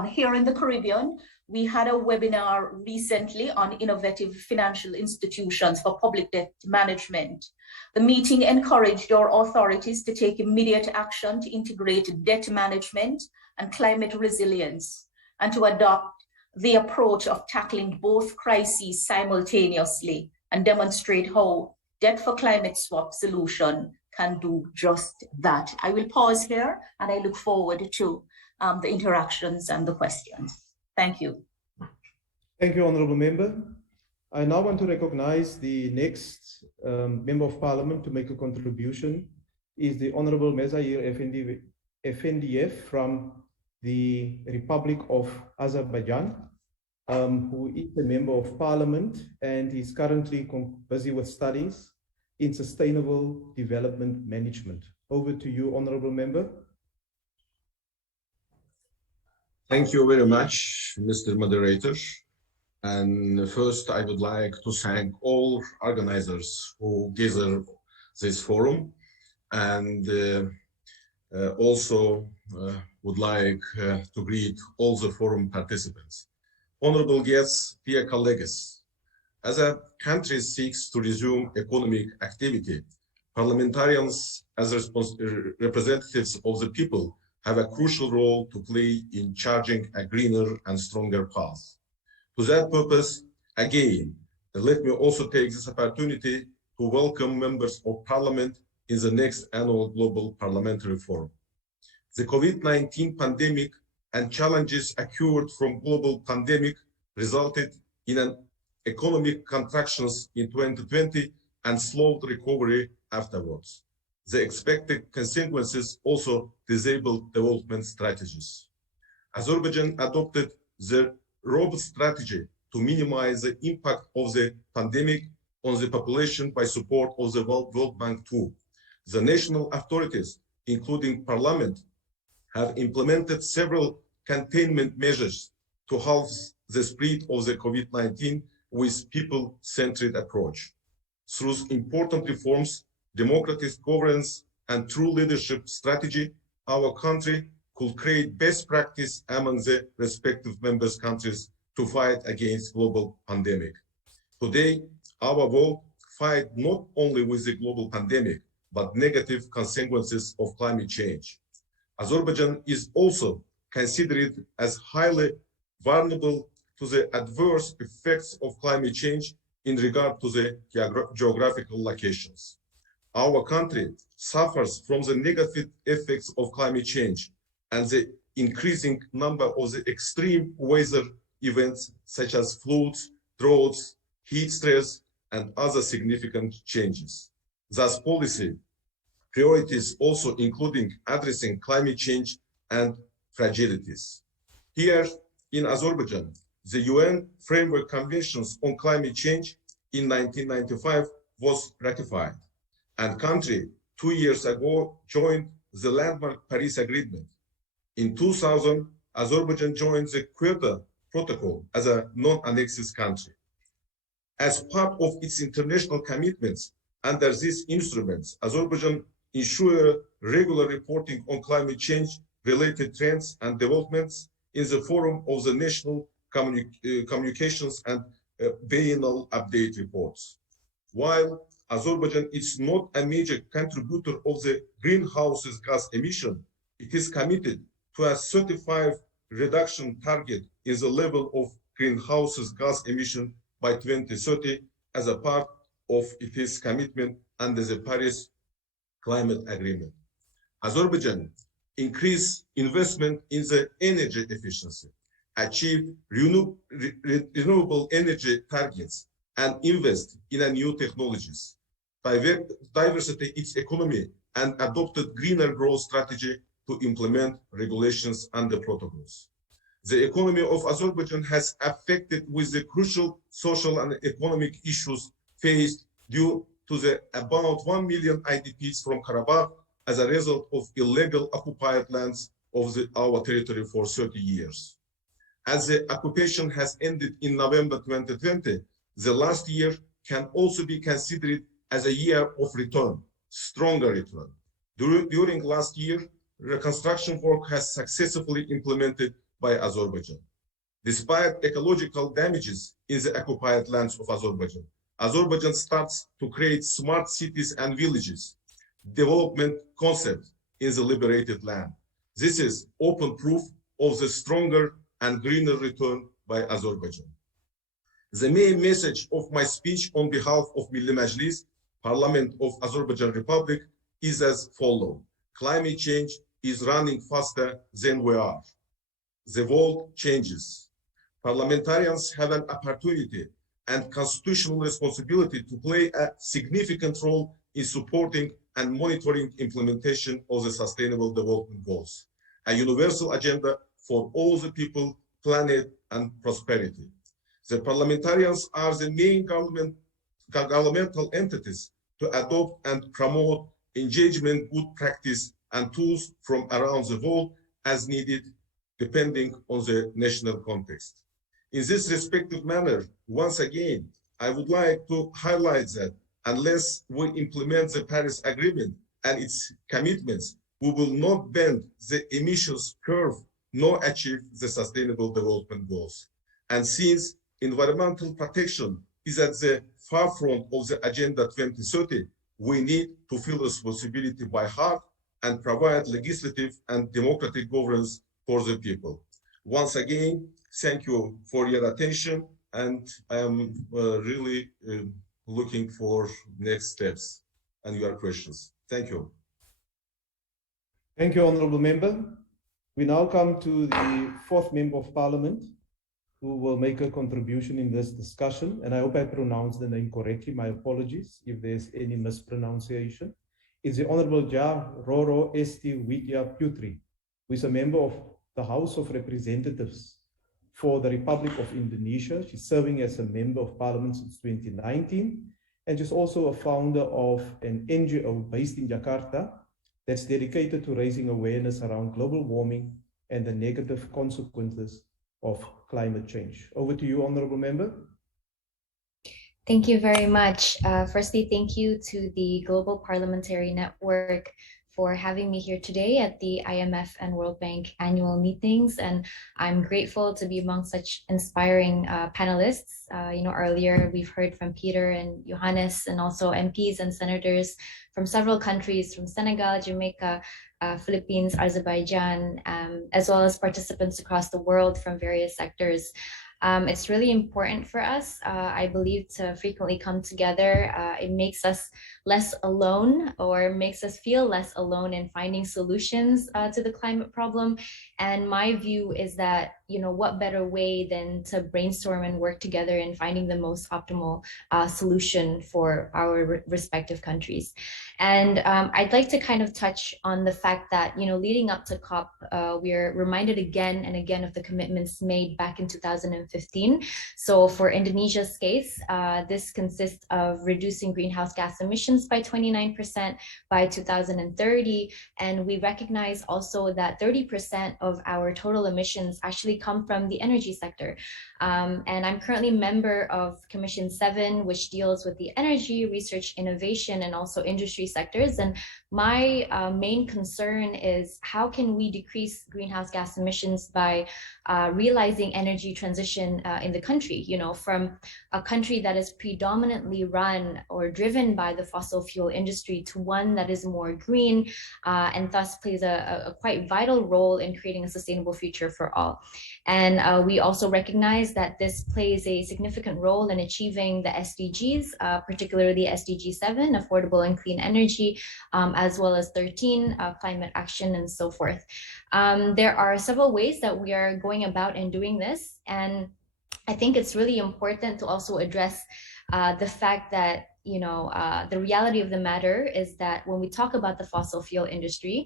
Here in the Caribbean, we had a webinar recently on innovative financial institutions for public debt management. The meeting encouraged our authorities to take immediate action to integrate debt management and climate resilience, and to adopt the approach of tackling both crises simultaneously and demonstrate how debt for climate swap solution can do just that. I will pause here and I look forward to the interactions and the questions. Thank you. Thank you, Honourable Member. I now want to recognize the next Member of Parliament to make a contribution is the Honourable Mezahir Efendiev from the Republic of Azerbaijan, who is a Member of Parliament and is currently busy with studies in sustainable development management. Over to you, Honourable Member. Thank you very much, Mr. Moderator. And first, I would like to thank all organizers who gather this forum, and also would like to greet all the forum participants. Honorable guests, dear colleagues, as a country seeks to resume economic activity, parliamentarians, as representatives of the people, have a crucial role to play in charting a greener and stronger path. To that purpose, again, let me also take this opportunity to welcome members of Parliament in the next annual Global Parliamentary Forum. The COVID-19 pandemic and challenges occurred from global pandemic resulted in an economic contractions in 2020 and slowed recovery afterwards. The expected consequences also disabled development strategies. Azerbaijan adopted the robust strategy to minimize the impact of the pandemic on the population by support of the World Bank too. The national authorities, including Parliament, have implemented several containment measures to halve the spread of the COVID-19 with people-centered approach. Through important reforms, democratic governance, and true leadership strategy, our country could create best practice among the respective member countries to fight against global pandemic. Today, our world fight not only with the global pandemic, but negative consequences of climate change. Azerbaijan is also considered as highly vulnerable to the adverse effects of climate change in regard to the geographical locations. Our country suffers from the negative effects of climate change and the increasing number of the extreme weather events such as floods, droughts, heat stress, and other significant changes. Thus, policy priorities also including addressing climate change and fragilities. Here in Azerbaijan, the UN Framework Conventions on Climate Change in 1995 was ratified. and country 2 years ago joined the landmark Paris Agreement. In 2000, Azerbaijan joined the Kyoto Protocol as a non-annexed country. As part of its international commitments under these instruments, Azerbaijan ensures regular reporting on climate change-related trends and developments in the forum of the national communications and biennial update reports. While Azerbaijan is not a major contributor of the greenhouse gas emission, it is committed to a 35 reduction target in the level of greenhouse gas emission by 2030 as a part of its commitment under the Paris Climate Agreement. Azerbaijan increased investment in the energy efficiency, achieve renewable energy targets, and invest in new technologies, diversity its economy, and adopted greener growth strategy to implement regulations and the protocols. The economy of Azerbaijan has affected with the crucial social and economic issues faced due to the about 1 million IDPs from Karabakh as a result of illegal occupied lands of our territory for 30 years. As the occupation has ended in November 2020, the last year can also be considered as a year of return, stronger return. During last year, reconstruction work has successfully implemented by Azerbaijan. Despite ecological damages in the occupied lands of Azerbaijan, Azerbaijan starts to create smart cities and villages, development concept in the liberated land. This is open proof of the stronger and greener return by Azerbaijan. The main message of my speech on behalf of Milli Majlis, Parliament of Azerbaijan Republic, is as follows. Climate change is running faster than we are. The world changes. Parliamentarians have an opportunity and constitutional responsibility to play a significant role in supporting and monitoring implementation of the Sustainable Development Goals, a universal agenda for all the people, planet, and prosperity. The parliamentarians are the main governmental entities to adopt and promote engagement, good practice, and tools from around the world as needed, depending on the national context. In this respective manner, once again, I would like to highlight that unless we implement the Paris Agreement and its commitments, we will not bend the emissions curve nor achieve the Sustainable Development Goals. And since environmental protection is at the forefront of the Agenda 2030, we need to feel responsibility by heart and provide legislative and democratic governance for the people. Once again, thank you for your attention, and I am really looking for next steps and your questions. Thank you. Thank you, Honourable Member. We now come to the fourth Member of Parliament who will make a contribution in this discussion, and I hope I pronounced the name correctly. My apologies if there's any mispronunciation. It's the Honourable Ja Roro Esti Widya Putri, who is a member of the House of Representatives for the Republic of Indonesia. She's serving as a Member of Parliament since 2019, and she's also a founder of an NGO based in Jakarta that's dedicated to raising awareness around global warming and the negative consequences of climate change. Over to you, Honourable Member. Thank you very much. Firstly, thank you to the Global Parliamentary Network for having me here today at the IMF and World Bank annual meetings. And I'm grateful to be among such inspiring panelists. Earlier we've heard from Peter and Johannes, and also MPs and senators from several countries, from Senegal, Jamaica, Philippines, Azerbaijan, as well as participants across the world from various sectors. It's really important for us, I believe, to frequently come together. It makes us less alone, or makes us feel less alone in finding solutions to the climate problem. And my view is that what better way than to brainstorm and work together in finding the most optimal solution for our respective countries. And I'd like to kind of touch on the fact that, leading up to COP, we're reminded again and again of the commitments made back in 2015. So for Indonesia's case, this consists of reducing greenhouse gas emissions by 29% by 2030. And we recognize also that 30% of our total emissions actually come from the energy sector. And I'm currently a member of Commission 7, which deals with the energy, research, innovation, and also industry sectors. And my main concern is how can we decrease greenhouse gas emissions by realizing energy transition in the country, from a country that is predominantly run or driven by the fossil fuel industry to one that is more green and thus plays a quite vital role in creating a sustainable future for all. And we also recognize that this plays a significant role in achieving the SDGs, particularly SDG 7, affordable and clean energy, as well as 13, climate action, and so forth. There are several ways that we are going about in doing this. And I think it's really important to also address the fact that the reality of the matter is that when we talk about the fossil fuel industry,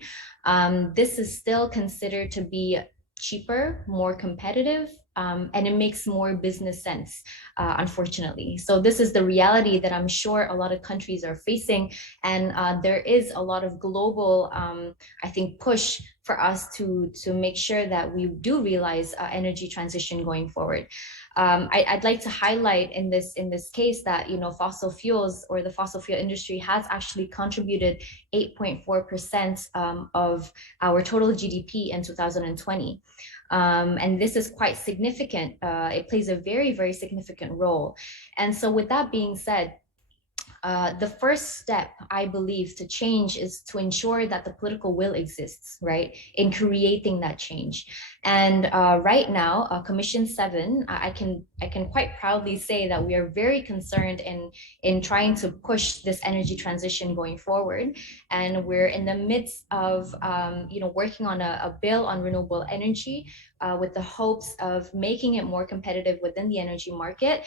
this is still considered to be cheaper, more competitive, and it makes more business sense, unfortunately. So this is the reality that I'm sure a lot of countries are facing. And there is a lot of global, I think, push for us to make sure that we do realize energy transition going forward. I'd like to highlight in this case that fossil fuels, or the fossil fuel industry, has actually contributed 8.4% of our total GDP in 2020. And this is quite significant. It plays a very, very significant role. And so with that being said, the first step, I believe, to change is to ensure that the political will exists, right, in creating that change. And right now, Commission 7, I can quite proudly say that we are very concerned in trying to push this energy transition going forward. And we're in the midst of working on a bill on renewable energy with the hopes of making it more competitive within the energy market.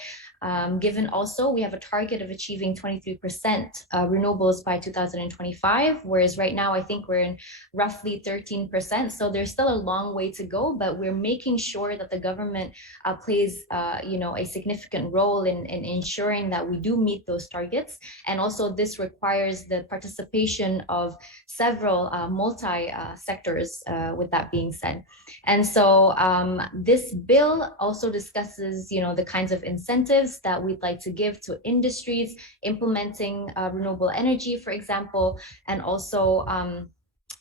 Given also we have a target of achieving 23% renewables by 2025, whereas right now I think we're in roughly 13%. So there's still a long way to go, but we're making sure that the government plays a significant role in ensuring that we do meet those targets. And also this requires the participation of several multi-sectors, with that being said. And so this bill also discusses the kinds of incentives that we'd like to give to industries implementing renewable energy, for example, and also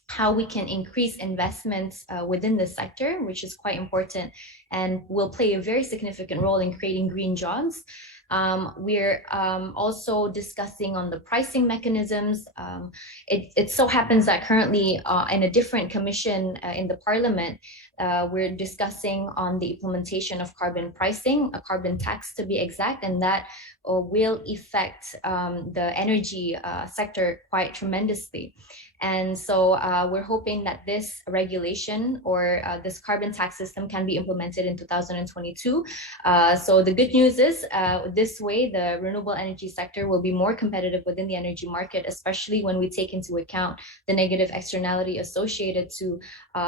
how we can increase investments within the sector, which is quite important and will play a very significant role in creating green jobs. We're also discussing on the pricing mechanisms. It so happens that currently in a different commission in the parliament, we're discussing on the implementation of carbon pricing, a carbon tax to be exact, and that will affect the energy sector quite tremendously. And so we're hoping that this regulation or this carbon tax system can be implemented in 2022. So the good news is this way, the renewable energy sector will be more competitive within the energy market, especially when we take into account the negative externality associated to,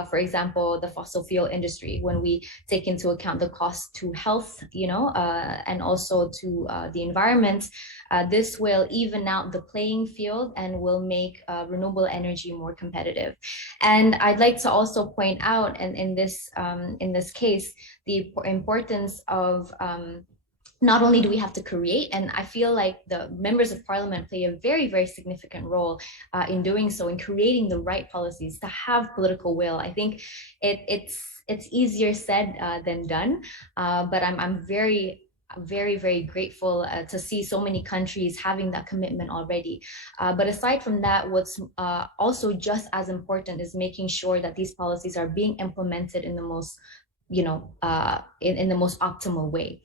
for example, the fossil fuel industry, when we take into account the cost to health, and also to the environment. This will even out the playing field and will make renewable energy more competitive. And I'd like to also point out, and in this case, the importance of not only do we have to create, and I feel like the members of parliament play a very, very significant role in doing so, in creating the right policies to have political will. I think it's easier said than done, but I'm very, very grateful to see so many countries having that commitment already. But aside from that, what's also just as important is making sure that these policies are being implemented in the most, in the most optimal way.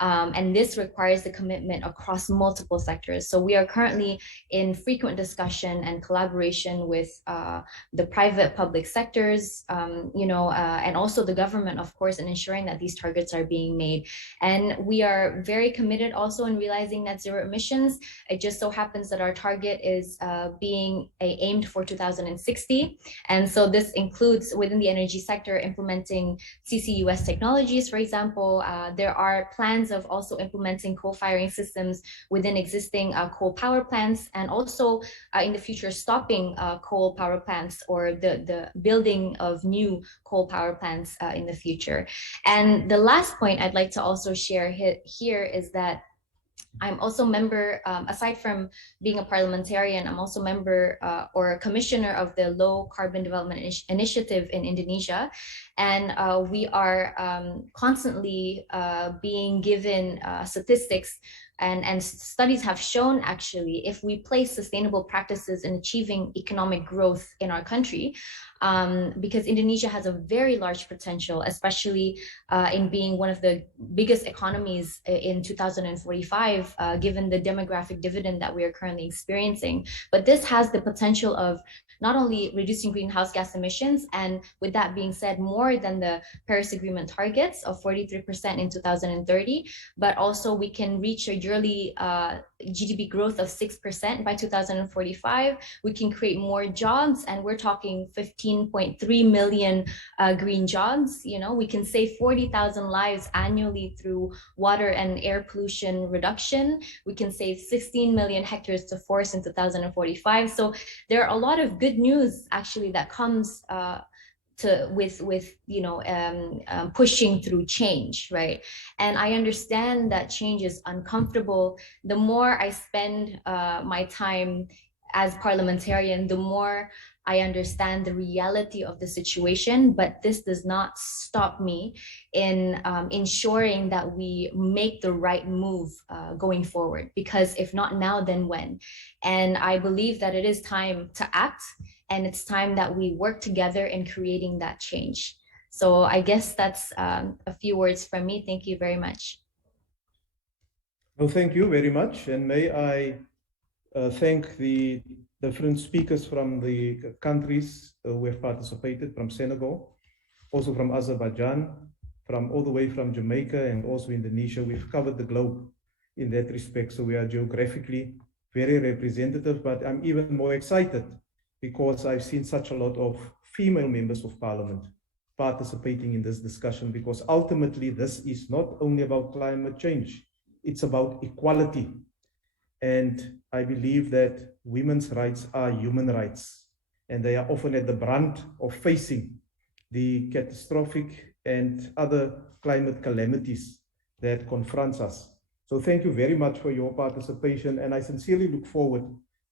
And this requires the commitment across multiple sectors. So we are currently in frequent discussion and collaboration with the private public sectors, and also the government, of course, in ensuring that these targets are being made. And we are very committed also in realizing net zero emissions. It just so happens that our target is being aimed for 2060. And so this includes within the energy sector implementing CCUS technologies, for example. There are plans of also implementing coal-firing systems within existing coal power plants, and also in the future stopping coal power plants or the building of new coal power plants in the future. And the last point I'd like to also share here is that I'm also member, aside from being a parliamentarian, I'm also member or a commissioner of the Low Carbon Development Initiative in Indonesia. And we are constantly being given statistics, and studies have shown actually, if we place sustainable practices in achieving economic growth in our country, because Indonesia has a very large potential, especially in being one of the biggest economies in 2045, given the demographic dividend that we are currently experiencing. But this has the potential of not only reducing greenhouse gas emissions, and with that being said, more than the Paris Agreement targets of 43% in 2030, but also we can reach a yearly GDP growth of 6% by 2045. We can create more jobs, and we're talking 15.3 million green jobs. We can save 40,000 lives annually through water and air pollution reduction. We can save 16 million hectares to forest in 2045. So there are a lot of good news actually that comes with pushing through change, right? And I understand that change is uncomfortable. The more I spend my time as parliamentarian, the more I understand the reality of the situation, but this does not stop me in ensuring that we make the right move going forward, because if not now, then when? And I believe that it is time to act, and it's time that we work together in creating that change. So I guess that's a few words from me. Thank you very much. Well, thank you very much. And may I thank the different speakers from the countries who have participated, from Senegal, also from Azerbaijan, from all the way from Jamaica, and also Indonesia. We've covered the globe in that respect, so we are geographically very representative. But I'm even more excited because I've seen such a lot of female members of parliament participating in this discussion, because ultimately this is not only about climate change, it's about equality. And I believe that women's rights are human rights, and they are often at the brunt of facing the catastrophic and other climate calamities that confronts us. So thank you very much for your participation, and I sincerely look forward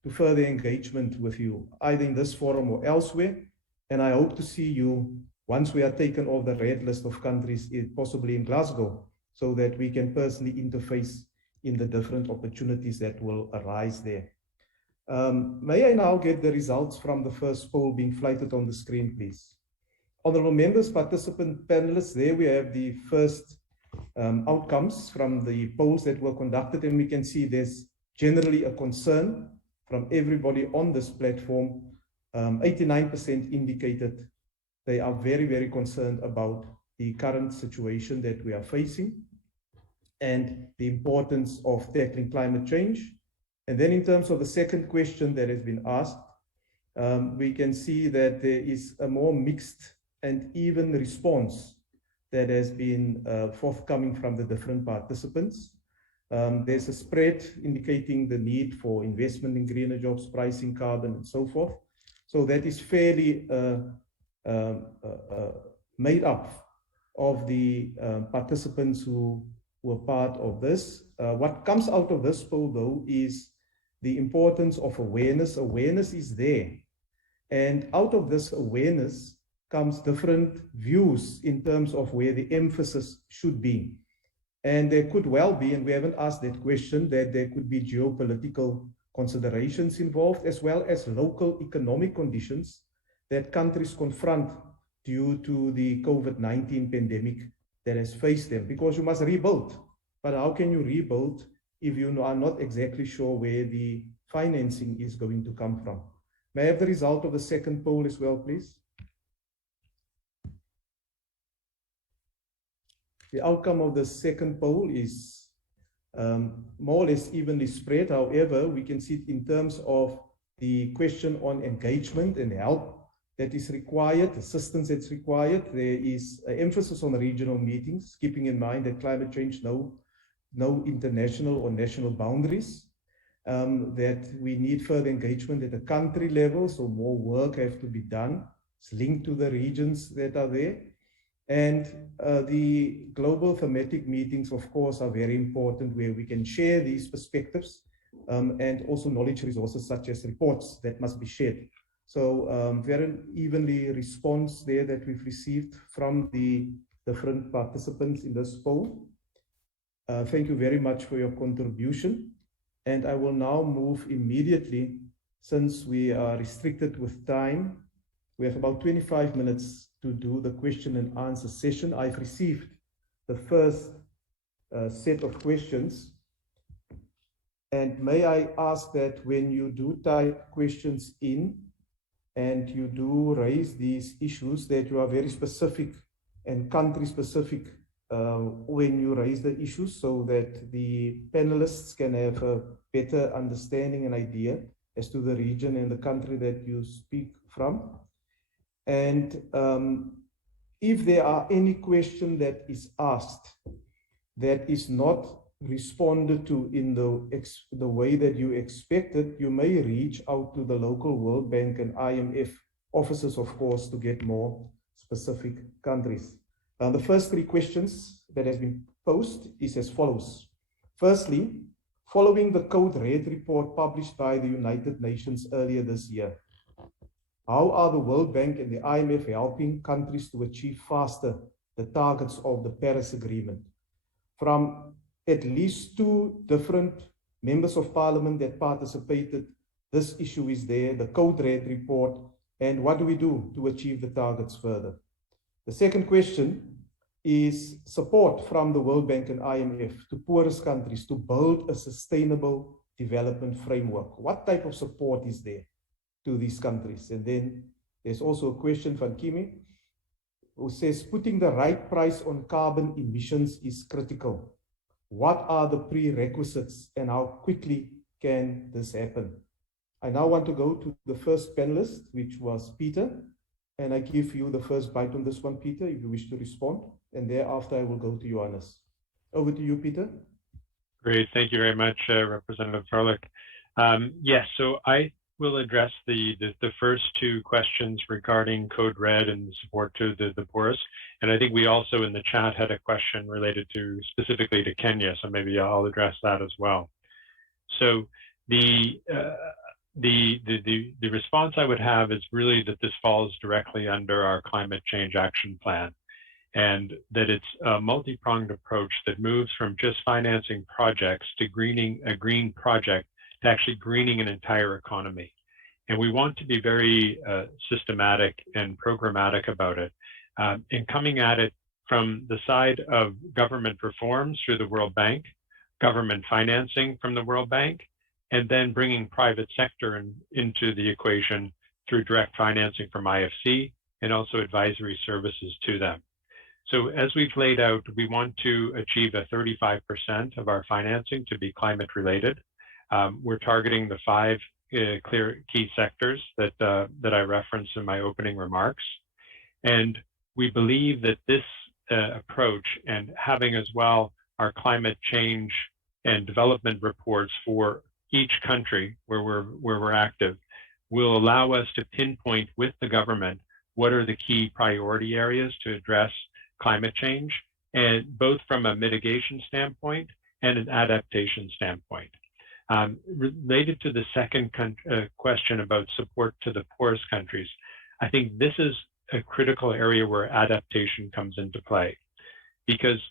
to further engagement with you, either in this forum or elsewhere. And I hope to see you once we are taken off the red list of countries, possibly in Glasgow, so that we can personally interface in the different opportunities that will arise there. May I now get the results from the first poll being flighted on the screen, please? Honorable members, participant panelists, there we have the first outcomes from the polls that were conducted, and we can see there's generally a concern from everybody on this platform. 89% indicated they are very, very concerned about the current situation that we are facing and the importance of tackling climate change. And then in terms of the second question that has been asked, we can see that there is a more mixed and even response that has been forthcoming from the different participants. There's a spread indicating the need for investment in greener jobs, pricing carbon, and so forth. So that is fairly made up of the participants who were part of this. What comes out of this poll, though, is the importance of awareness. Awareness is there. And out of this awareness comes different views in terms of where the emphasis should be. And there could well be, and we haven't asked that question, that there could be geopolitical considerations involved, as well as local economic conditions that countries confront due to the COVID-19 pandemic that has faced them, because you must rebuild. but how can you rebuild if you are not exactly sure where the financing is going to come from? May I have the result of the second poll as well, please? The outcome of the second poll is more or less evenly spread. However, we can see it in terms of the question on engagement and help that is required, assistance that's required. There is an emphasis on regional meetings, keeping in mind that climate change no international or national boundaries, that we need further engagement at the country level, so more work has to be done. It's linked to the regions that are there. And the global thematic meetings, of course, are very important, where we can share these perspectives and also knowledge resources such as reports that must be shared. So very evenly response there that we've received from the different participants in this poll. Thank you very much for your contribution. And I will now move immediately, since we are restricted with time. We have about 25 minutes to do the question and answer session. I've received the first set of questions. And may I ask that when you do type questions in and you do raise these issues, that you are very specific and country specific when you raise the issues, so that the panelists can have a better understanding and idea as to the region and the country that you speak from. And if there are any question that is asked that is not responded to in the way that you expected, you may reach out to the local World Bank and IMF offices, of course, to get more specific countries. The first three questions that has been posed is as follows. Firstly, following the Code Red report published by the United Nations earlier this year, how are the World Bank and the IMF helping countries to achieve faster the targets of the Paris Agreement? From at least 2 different members of parliament that participated, this issue is there, the Code Red report, and what do we do to achieve the targets further? The second question is support from the World Bank and IMF to poorest countries to build a sustainable development framework. What type of support is there to these countries? And then there's also a question from Kimi, who says putting the right price on carbon emissions is critical. What are the prerequisites and how quickly can this happen? I now want to go to the first panelist, which was Peter, and I give you the first bite on this one, Peter, if you wish to respond, and thereafter I will go to Johannes. Over to you, Peter. Great, thank you very much, Representative Froelich. Yes, so I will address the first 2 questions regarding Code Red and support to the poorest. And I think we also in the chat had a question related to specifically to Kenya, so maybe I'll address that as well. So the response I would have is really that this falls directly under our climate change action plan, and that it's a multi-pronged approach that moves from just financing projects to greening a green project to actually greening an entire economy. And we want to be very systematic and programmatic about it, and coming at it from the side of government reforms through the World Bank, government financing from the World Bank, and then bringing private sector into the equation through direct financing from IFC and also advisory services to them. So as we've laid out, we want to achieve a 35% of our financing to be climate related. We're targeting the 5 clear key sectors that I referenced in my opening remarks. And we believe that this approach and having as well our climate change and development reports for each country where we're active will allow us to pinpoint with the government what are the key priority areas to address climate change, and both from a mitigation standpoint and an adaptation standpoint. Related to the second question about support to the poorest countries, I think this is a critical area where adaptation comes into play, because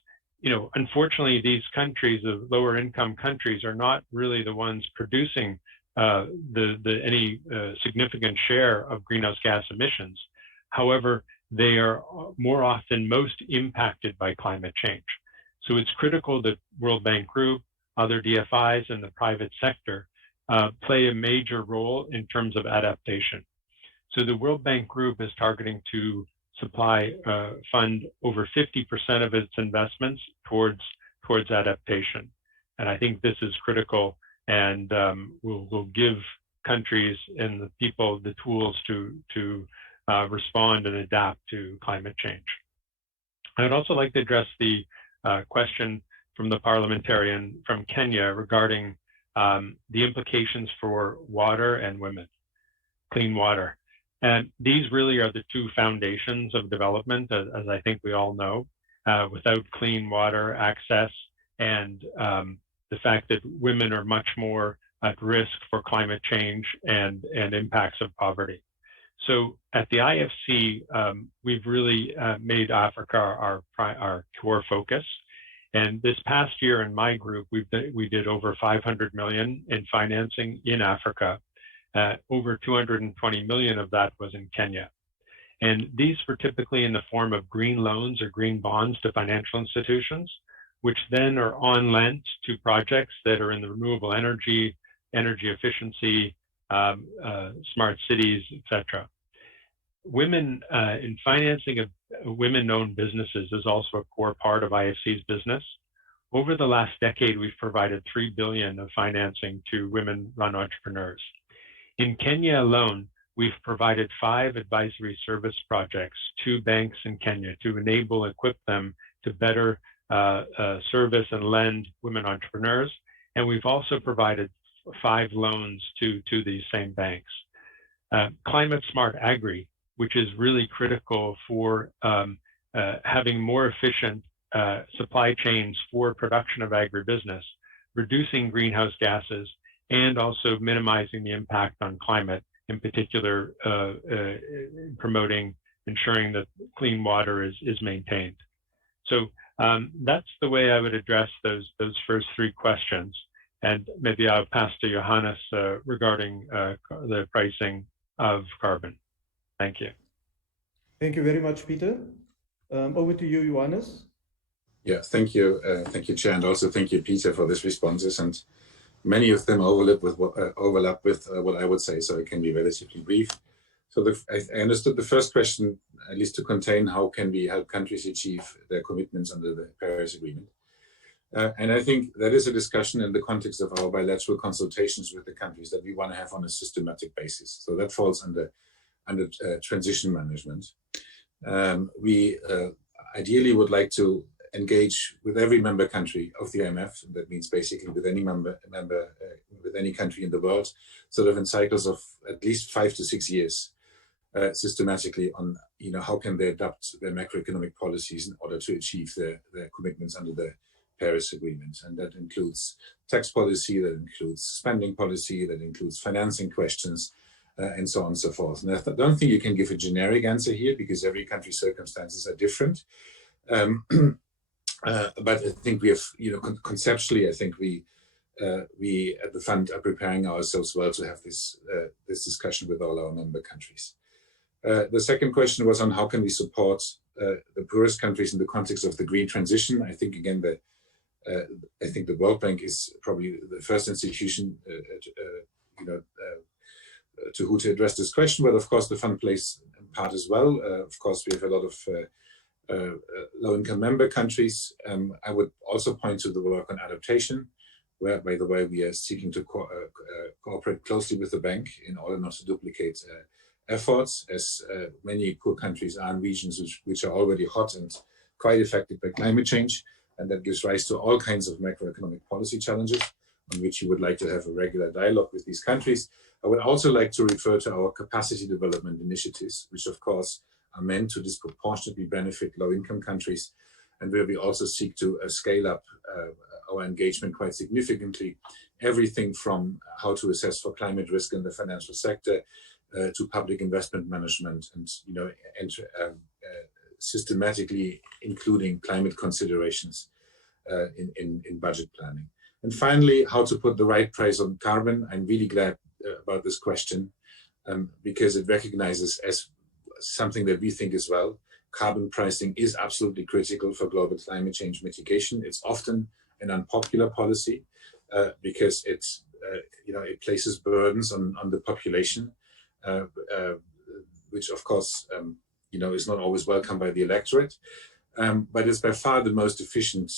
unfortunately, these countries, the lower income countries, are not really the ones producing any significant share of greenhouse gas emissions. However, they are more often most impacted by climate change. So it's critical that World Bank Group, other DFIs, and the private sector play a major role in terms of adaptation. So the World Bank Group is targeting to fund over 50% of its investments towards adaptation. And I think this is critical, and will give countries and the people the tools to respond and adapt to climate change. I would also like to address the question from the parliamentarian from Kenya regarding the implications for water and women, clean water. And these really are the two foundations of development, as I think we all know. Without clean water access and the fact that women are much more at risk for climate change and impacts of poverty. So at the IFC, we've really made Africa our core focus. And this past year in my group, we did over 500 million in financing in Africa. Over 220 million of that was in Kenya. And these were typically in the form of green loans or green bonds to financial institutions, which then are on lent to projects that are in the renewable energy, energy efficiency, smart cities, etc. Women in financing of women-owned businesses is also a core part of IFC's business. Over the last decade, we've provided 3 billion of financing to women-run entrepreneurs. In Kenya alone, we've provided 5 advisory service projects to banks in Kenya to equip them to better service and lend women entrepreneurs. And we've also provided 5 loans to these same banks. Climate Smart Agri, which is really critical for having more efficient supply chains for production of agribusiness, reducing greenhouse gases, and also minimizing the impact on climate, in particular, ensuring that clean water is maintained. So that's the way I would address those first 3 questions. And maybe I'll pass to Johannes regarding the pricing of carbon. Thank you. Thank you very much, Peter. Over to you, Johannes. Yeah, thank you, Chair, and also thank you, Peter, for these responses. And many of them overlap with what I would say, so it can be relatively brief. So I understood the first question, at least to contain how can we help countries achieve their commitments under the Paris Agreement. And I think that is a discussion in the context of our bilateral consultations with the countries that we want to have on a systematic basis. So that falls under transition management. We ideally would like to engage with every member country of the IMF. That means basically with any with any country in the world, sort of in cycles of at least 5 to 6 years, systematically on how can they adapt their macroeconomic policies in order to achieve their commitments under the Paris Agreement. And that includes tax policy, that includes spending policy, that includes financing questions, and so on and so forth. And I don't think you can give a generic answer here because every country's circumstances are different. But I think we have, conceptually, I think we at the fund are preparing ourselves well to have this discussion with all our member countries. The second question was on how can we support the poorest countries in the context of the green transition. I think again I think the World Bank is probably the first institution to address this question. But of course, the fund plays a part as well. Of course, we have a lot of low-income member countries. I would also point to the work on adaptation, where, by the way, we are seeking to cooperate closely with the bank in order not to duplicate efforts, as many poor countries are in regions which are already hot and quite affected by climate change. And that gives rise to all kinds of macroeconomic policy challenges on which you would like to have a regular dialogue with these countries. I would also like to refer to our capacity development initiatives, which of course are meant to disproportionately benefit low-income countries, and where we also seek to scale up our engagement quite significantly. Everything from how to assess for climate risk in the financial sector to public investment management, and systematically including climate considerations in budget planning. And finally, how to put the right price on carbon. I'm really glad about this question because it recognizes as something that we think as well. carbon pricing is absolutely critical for global climate change mitigation. It's often an unpopular policy because it's, it places burdens on the population, which of course, is not always welcomed by the electorate. But it's by far the most efficient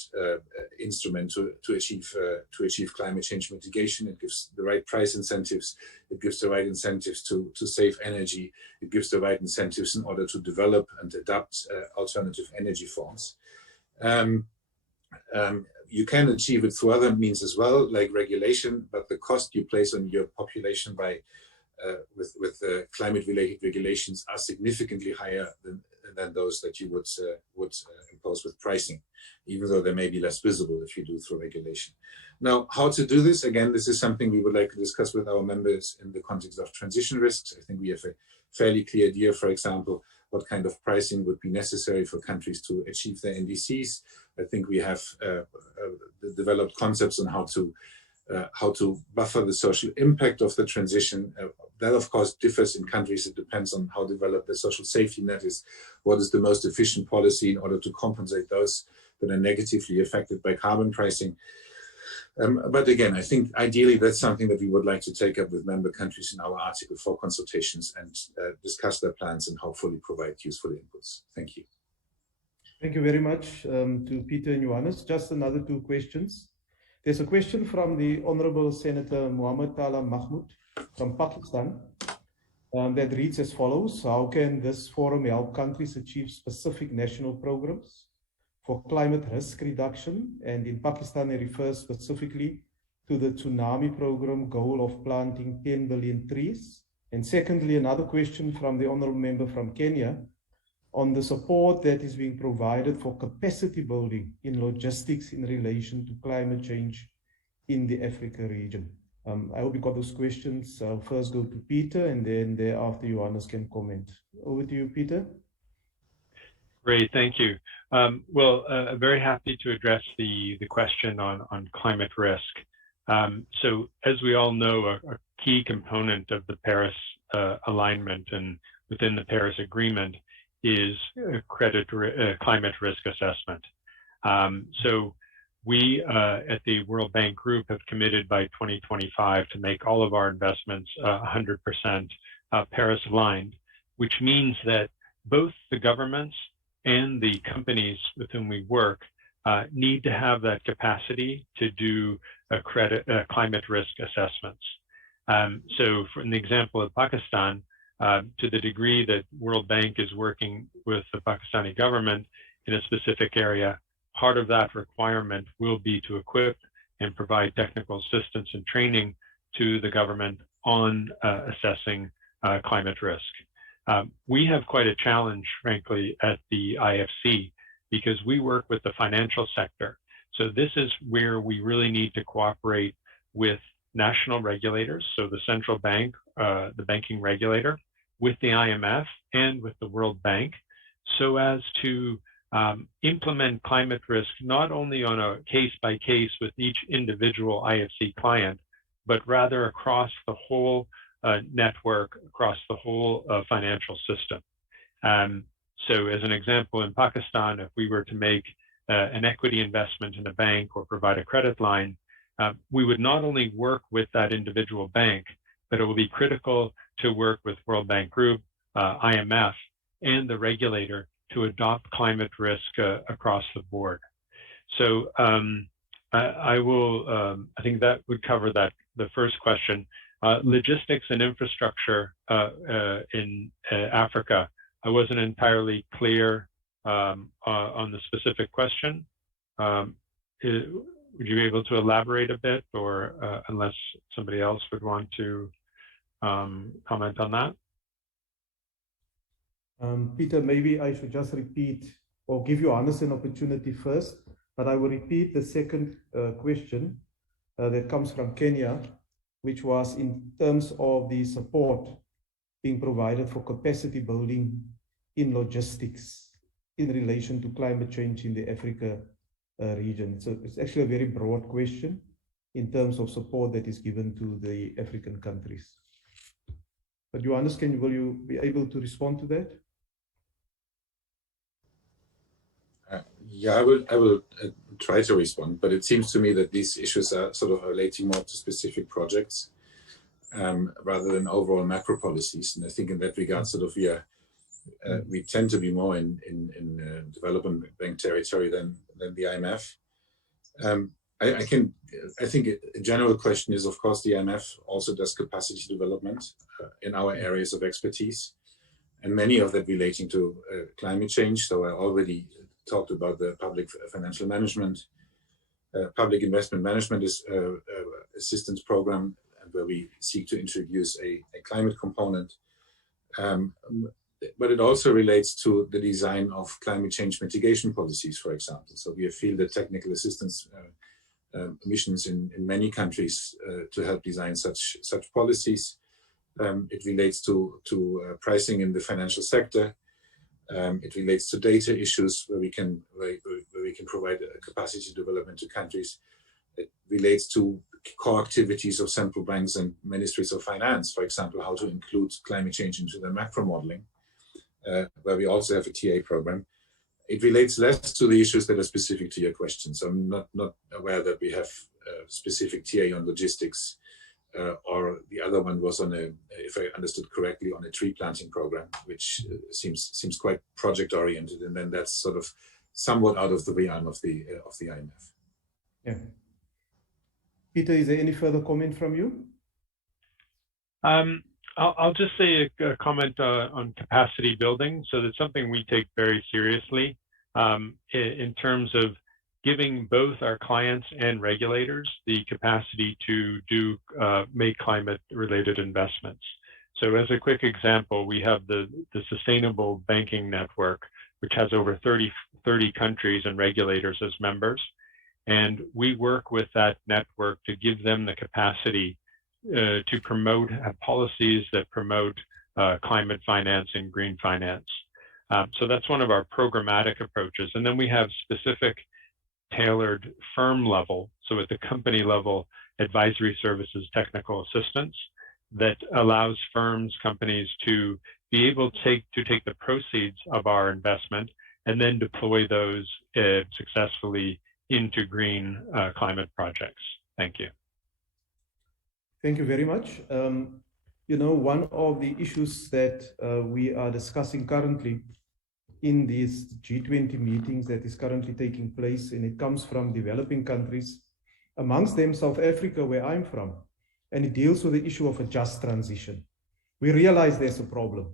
instrument to achieve climate change mitigation. It gives the right price incentives. It gives the right incentives to save energy. It gives the right incentives in order to develop and adapt alternative energy forms. You can achieve it through other means as well, like regulation, but the cost you place on your population by with climate-related regulations are significantly higher than those that you would impose with pricing, even though they may be less visible if you do through regulation. Now, how to do this? Again, this is something we would like to discuss with our members in the context of transition risks. I think we have a fairly clear idea, for example, what kind of pricing would be necessary for countries to achieve their NDCs. I think we have developed concepts on how to buffer the social impact of the transition. That, of course, differs in countries. It depends on how developed the social safety net is, what is the most efficient policy in order to compensate those that are negatively affected by carbon pricing. But again, I think ideally that's something that we would like to take up with member countries in our Article 4 consultations and discuss their plans and hopefully provide useful inputs. Thank you. Thank you very much to Peter and Johannes. Just another 2 questions. There's a question from the Honorable Senator Muhammad Tala Mahmood from Pakistan that reads as follows: how can this forum help countries achieve specific national programs for climate risk reduction? And in Pakistan, it refers specifically to the tsunami program goal of planting 10 billion trees. And secondly, another question from the Honorable Member from Kenya on the support that is being provided for capacity building in logistics in relation to climate change in the Africa region. I hope you got those questions. I'll first go to Peter, and then thereafter Johannes can comment. Over to you, Peter. Great, thank you. Very happy to address the question on climate risk. So as we all know, a key component of the Paris alignment and within the Paris Agreement is climate risk assessment. So we at the World Bank Group have committed by 2025 to make all of our investments 100% Paris aligned, which means that both the governments and the companies with whom we work need to have that capacity to do climate risk assessments. So for an example of Pakistan, to the degree that World Bank is working with the Pakistani government in a specific area, part of that requirement will be to equip and provide technical assistance and training to the government on assessing climate risk. We have quite a challenge, frankly, at the IFC, because we work with the financial sector. So this is where we really need to cooperate with national regulators, so the central bank, the banking regulator, with the IMF and with the World Bank, so as to implement climate risk not only on a case-by-case with each individual IFC client, but rather across the whole network, across the whole financial system. So as an example, in Pakistan, if we were to make an equity investment in a bank or provide a credit line, we would not only work with that individual bank, but it will be critical to work with World Bank Group, IMF, and the regulator to adopt climate risk across the board. So I think that would cover the first question. Logistics and infrastructure in Africa, I wasn't entirely clear on the specific question. Would you be able to elaborate a bit, or unless somebody else would want to comment on that? Peter, maybe I should just repeat or give Johannes an opportunity first, but I will repeat the second question that comes from Kenya, which was in terms of the support being provided for capacity building in logistics in relation to climate change in the Africa region. So it's actually a very broad question in terms of support that is given to the African countries. But Johannes, will you be able to respond to that? Yeah, I will try to respond, but it seems to me that these issues are sort of relating more to specific projects rather than overall macro policies. And I think in that regard, sort of we tend to be more in development bank territory than the IMF. I think a general question is, of course, the IMF also does capacity development in our areas of expertise, and many of that relating to climate change. So I already talked about the public financial management, public investment management is assistance program, where we seek to introduce a climate component. But it also relates to the design of climate change mitigation policies, for example. So we have fielded technical assistance missions in many countries to help design such policies. It relates to pricing in the financial sector. It relates to data issues where we can provide a capacity development to countries. It relates to core activities of central banks and ministries of finance, for example, how to include climate change into the macro modeling, where we also have a TA program. It relates less to the issues that are specific to your question. So I'm not aware that we have specific TA on logistics, or the other one was on if I understood correctly, on a tree planting program, which seems quite project oriented, and then that's sort of somewhat out of the realm of the IMF. Yeah. Peter, is there any further comment from you? I'll just say a comment on capacity building. So that's something we take very seriously in terms of giving both our clients and regulators the capacity to make climate-related investments. So as a quick example, we have the Sustainable Banking Network, which has over 30 countries and regulators as members. And we work with that network to give them the capacity to promote policies that promote climate finance and green finance. So that's one of our programmatic approaches. And then we have specific tailored firm level, so at the company level, advisory services, technical assistance that allows firms, companies to be able to take the proceeds of our investment and then deploy those successfully into green climate projects. Thank you. Thank you very much. One of the issues that we are discussing currently in these G20 meetings that is currently taking place, and it comes from developing countries, amongst them South Africa, where I'm from, and it deals with the issue of a just transition. We realize there's a problem.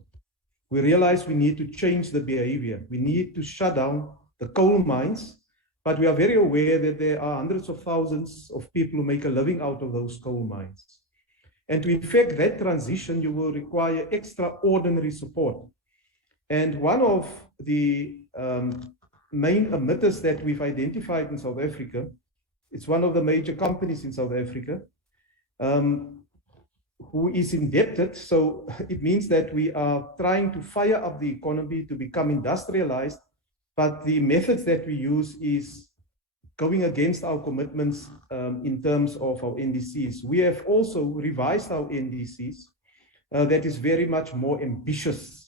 We realize we need to change the behavior. We need to shut down the coal mines, but we are very aware that there are hundreds of thousands of people who make a living out of those coal mines. And to effect that transition, you will require extraordinary support. And one of the main emitters that we've identified in South Africa, it's one of the major companies in South Africa, who is indebted. So it means that we are trying to fire up the economy to become industrialized, but the methods that we use is going against our commitments in terms of our NDCs. We have also revised our NDCs that is very much more ambitious.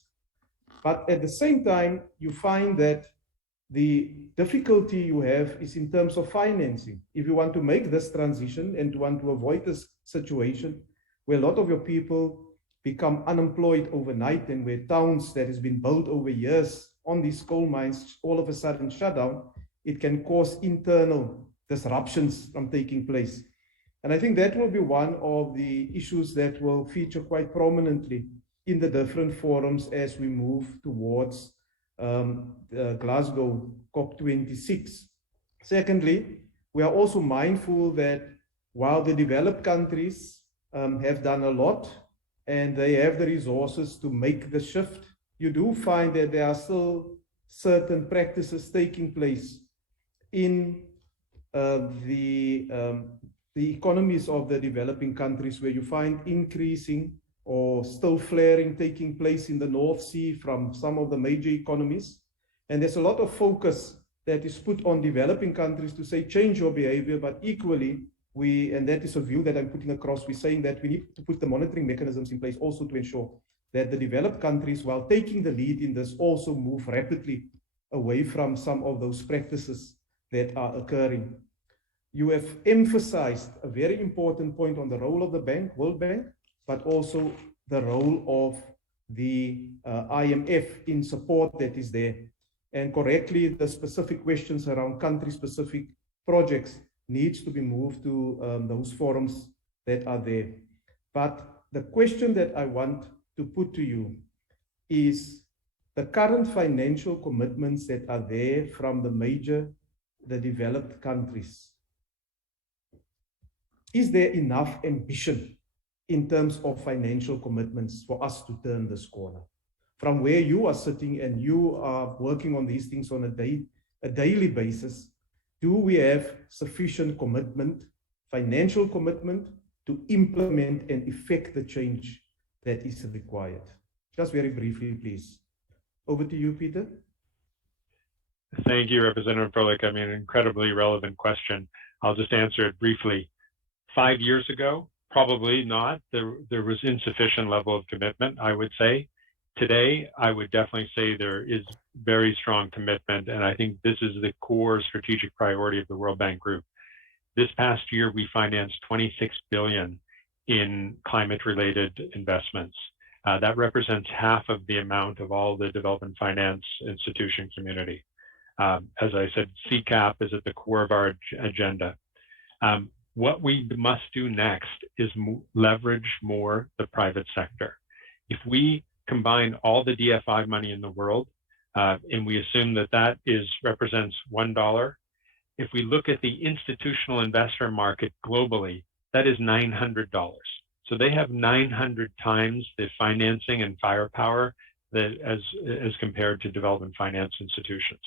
But at the same time, you find that the difficulty you have is in terms of financing. If you want to make this transition and want to avoid this situation where a lot of your people become unemployed overnight, and where towns that has been built over years on these coal mines all of a sudden shut down, it can cause internal disruptions from taking place. And I think that will be one of the issues that will feature quite prominently in the different forums as we move towards Glasgow COP26. Secondly, we are also mindful that while the developed countries have done a lot and they have the resources to make the shift, you do find that there are still certain practices taking place in the economies of the developing countries, where you find increasing or still flaring taking place in the North Sea from some of the major economies. And there's a lot of focus that is put on developing countries to say, change your behavior, but equally, and that is a view that I'm putting across, we're saying that we need to put the monitoring mechanisms in place also to ensure that the developed countries, while taking the lead in this, also move rapidly away from some of those practices that are occurring. You have emphasized a very important point on the role of the bank, World Bank, but also the role of the IMF in support that is there. And correctly, the specific questions around country-specific projects needs to be moved to those forums that are there. But the question that I want to put to you is the current financial commitments that are there from the developed countries. Is there enough ambition in terms of financial commitments for us to turn this corner? From where you are sitting and you are working on these things on a daily basis, do we have sufficient commitment, financial commitment, to implement and effect the change that is required? Just very briefly, please. Over to you, Peter. Thank you, Representative Froelich. I mean, an incredibly relevant question. I'll just answer it briefly. 5 years ago, probably not. There was insufficient level of commitment, I would say. Today, I would definitely say there is very strong commitment, and I think this is the core strategic priority of the World Bank Group. This past year, we financed 26 billion in climate-related investments. That represents half of the amount of all the development finance institution community. As I said, CCAP is at the core of our agenda. What we must do next is leverage more the private sector. If we combine all the DFI money in the world, and we assume that that represents $1, if we look at the institutional investor market globally, that is $900. So they have 900 times the financing and firepower that as compared to development finance institutions.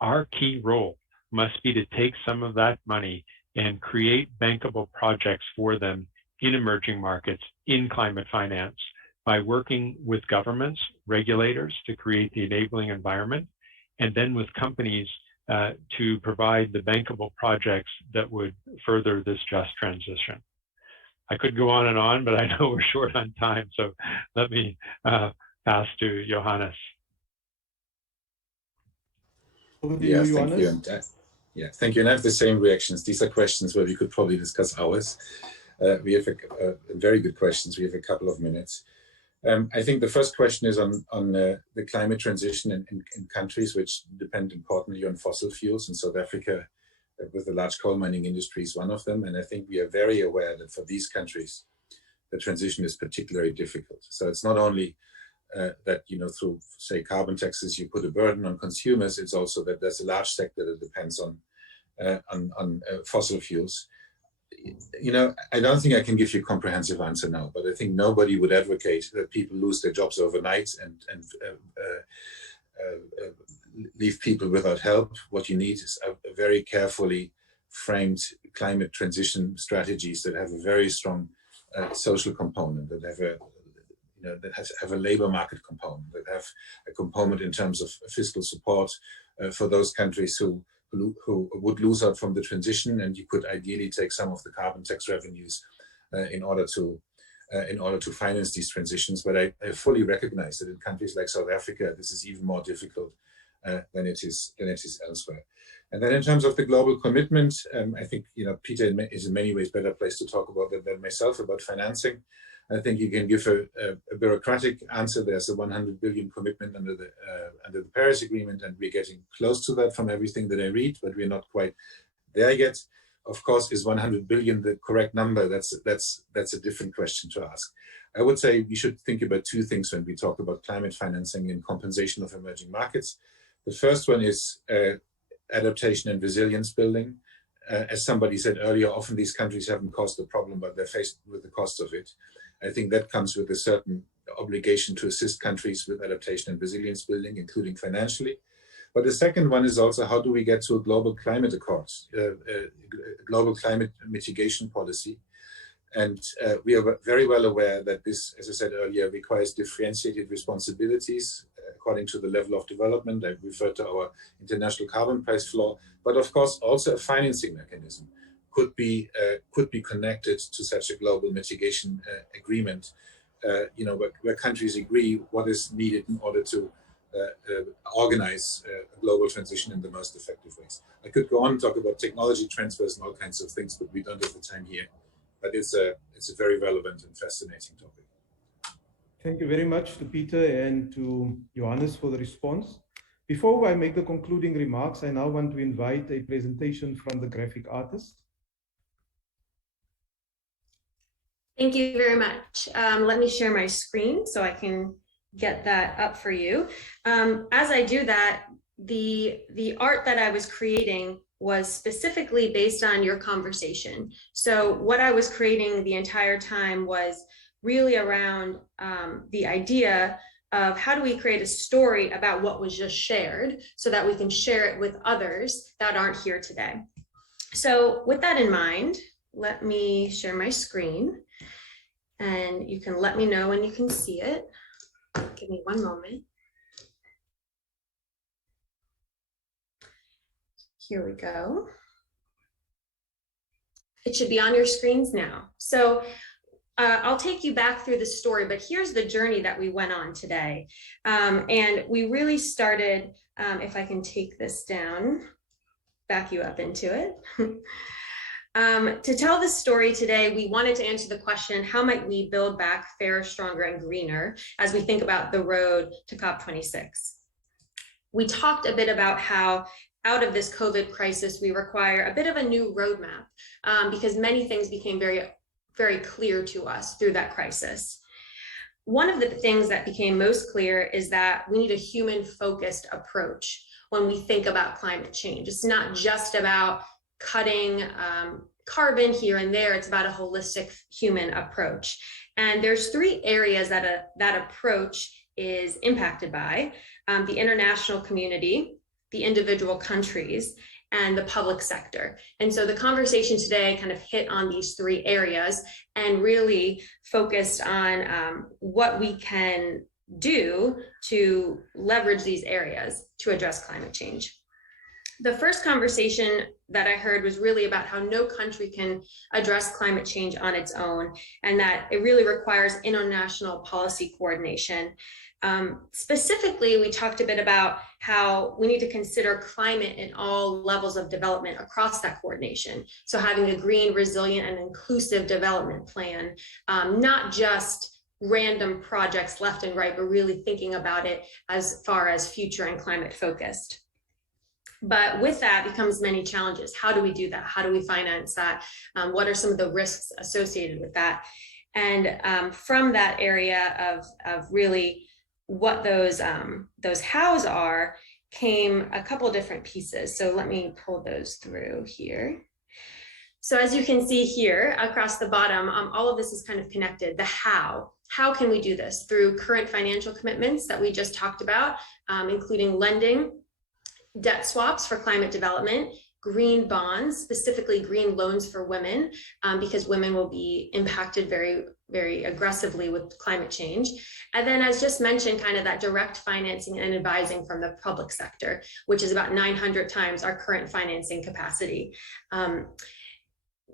Our key role must be to take some of that money and create bankable projects for them in emerging markets, in climate finance, by working with governments, regulators to create the enabling environment, and then with companies to provide the bankable projects that would further this just transition. I could go on, but I know we're short on time, so let me pass to Johannes. Yeah, thank you. Yeah, thank you. And I have the same reactions. These are questions where we could probably discuss hours. We have very good questions. We have a couple of minutes. I think the first question is on the climate transition in countries which depend importantly on fossil fuels. And South Africa, with the large coal mining industry, is one of them. And I think we are very aware that for these countries, the transition is particularly difficult. So it's not only that, through, say, carbon taxes, you put a burden on consumers. It's also that there's a large sector that depends on fossil fuels. I don't think I can give you a comprehensive answer now, but I think nobody would advocate that people lose their jobs overnight and leave people without help. What you need is a very carefully framed climate transition strategies that have a very strong social component, that have a labor market component, that have a component in terms of fiscal support for those countries who would lose out from the transition, and you could ideally take some of the carbon tax revenues in order to finance these transitions. But I fully recognize that in countries like South Africa, this is even more difficult than it is elsewhere. And then in terms of the global commitment, I think Peter is in many ways better placed to talk about that than myself about financing. I think you can give a bureaucratic answer. There's a 100 billion commitment under the Paris Agreement, and we're getting close to that from everything that I read, but we're not quite there yet. Of course, is 100 billion the correct number? That's a different question to ask. I would say we should think about two things when we talk about climate financing and compensation of emerging markets. The first one is adaptation and resilience building. As somebody said earlier, often these countries haven't caused the problem, but they're faced with the cost of it. I think that comes with a certain obligation to assist countries with adaptation and resilience building, including financially. But the second one is also, how do we get to a global climate accord, global climate mitigation policy? And we are very well aware that this, as I said earlier, requires differentiated responsibilities according to the level of development. I referred to our international carbon price floor, but of course also a financing mechanism could be connected to such a global mitigation agreement, where countries agree what is needed in order to organize a global transition in the most effective ways. I could go on and talk about technology transfers and all kinds of things, but we don't have the time here. But it's a very relevant and fascinating topic. Thank you very much to Peter and to Johannes for the response. Before I make the concluding remarks, I now want to invite a presentation from the graphic artist. Thank you very much. Let me share my screen so I can get that up for you. As I do that, the art that I was creating was specifically based on your conversation. So what I was creating the entire time was really around the idea of how do we create a story about what was just shared so that we can share it with others that aren't here today. So with that in mind, let me share my screen and you can let me know when you can see it. Give me one moment. Here we go. It should be on your screens now. So I'll take you back through the story, but here's the journey that we went on today. And we really started, if I can take this down, back you up into it. To tell this story today, we wanted to answer the question, how might we build back fairer, stronger, and greener as we think about the road to COP26? We talked a bit about how out of this COVID crisis, we require a bit of a new roadmap because many things became very clear to us through that crisis. One of the things that became most clear is that we need a human-focused approach when we think about climate change. It's not just about cutting carbon here and there, it's about a holistic human approach. And there's three areas that that approach is impacted by: the international community, the individual countries, and the public sector. And so the conversation today kind of hit on these three areas and really focused on what we can do to leverage these areas to address climate change. The first conversation that I heard was really about how no country can address climate change on its own, and that it really requires international policy coordination. Specifically, we talked a bit about how we need to consider climate in all levels of development across that coordination. So having a green, resilient, and inclusive development plan, not just random projects left and right, but really thinking about it as far as future and climate focused. But with that becomes many challenges. How do we do that? How do we finance that? What are some of the risks associated with that? And from that area of really what those hows are, came a couple of different pieces. So let me pull those through here. So as you can see here across the bottom, all of this is kind of connected. The how. How can we do this? Through current financial commitments that we just talked about, including lending, debt swaps for climate development, green bonds, specifically green loans for women, because women will be impacted very aggressively with climate change. And then, as just mentioned, kind of that direct financing and advising from the public sector, which is about 900 times our current financing capacity.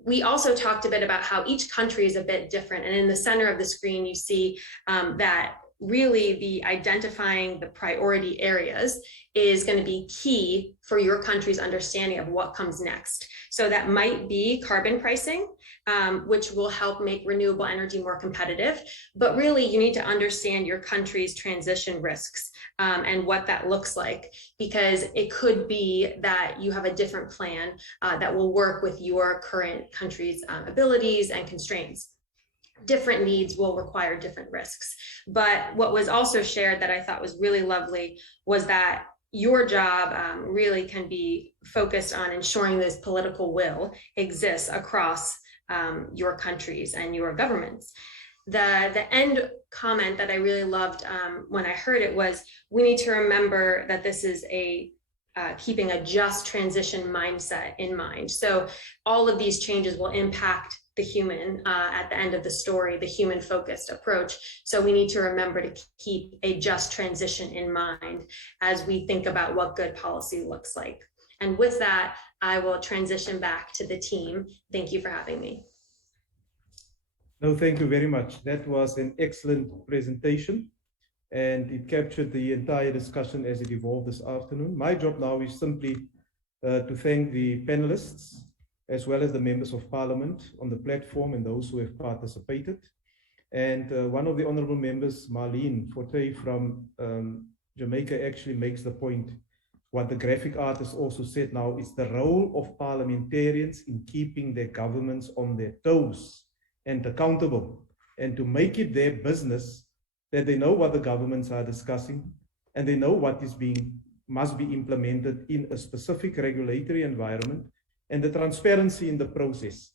We also talked a bit about how each country is a bit different. And in the center of the screen, you see that really the identifying the priority areas is going to be key for your country's understanding of what comes next. So that might be carbon pricing, which will help make renewable energy more competitive. But really, you need to understand your country's transition risks and what that looks like, because it could be that you have a different plan that will work with your current country's abilities and constraints. Different needs will require different risks. But what was also shared that I thought was really lovely was that your job really can be focused on ensuring this political will exists across your countries and your governments. The end comment that I really loved when I heard it was, we need to remember that this is keeping a just transition mindset in mind. So all of these changes will impact the human at the end of the story, the human focused approach. So we need to remember to keep a just transition in mind as we think about what good policy looks like. And with that, I will transition back to the team. Thank you for having me. No, thank you very much. That was an excellent presentation. and it captured the entire discussion as it evolved this afternoon. My job now is simply to thank the panelists, as well as the members of parliament on the platform and those who have participated. And one of the honorable members, Marlene Forte from Jamaica, actually makes the point, what the graphic artist also said now, is the role of parliamentarians in keeping their governments on their toes and accountable, and to make it their business that they know what the governments are discussing and they know what must be implemented in a specific regulatory environment, and the transparency in the process.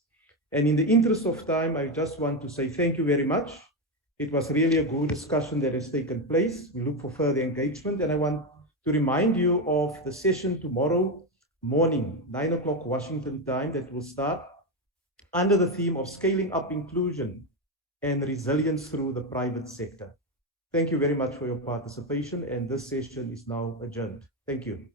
And in the interest of time, I just want to say thank you very much. It was really a good discussion that has taken place. We look for further engagement, and I want to remind you of the session tomorrow morning, 9 o'clock Washington time, that will start under the theme of scaling up inclusion and resilience through the private sector. Thank you very much for your participation, and this session is now adjourned. Thank you.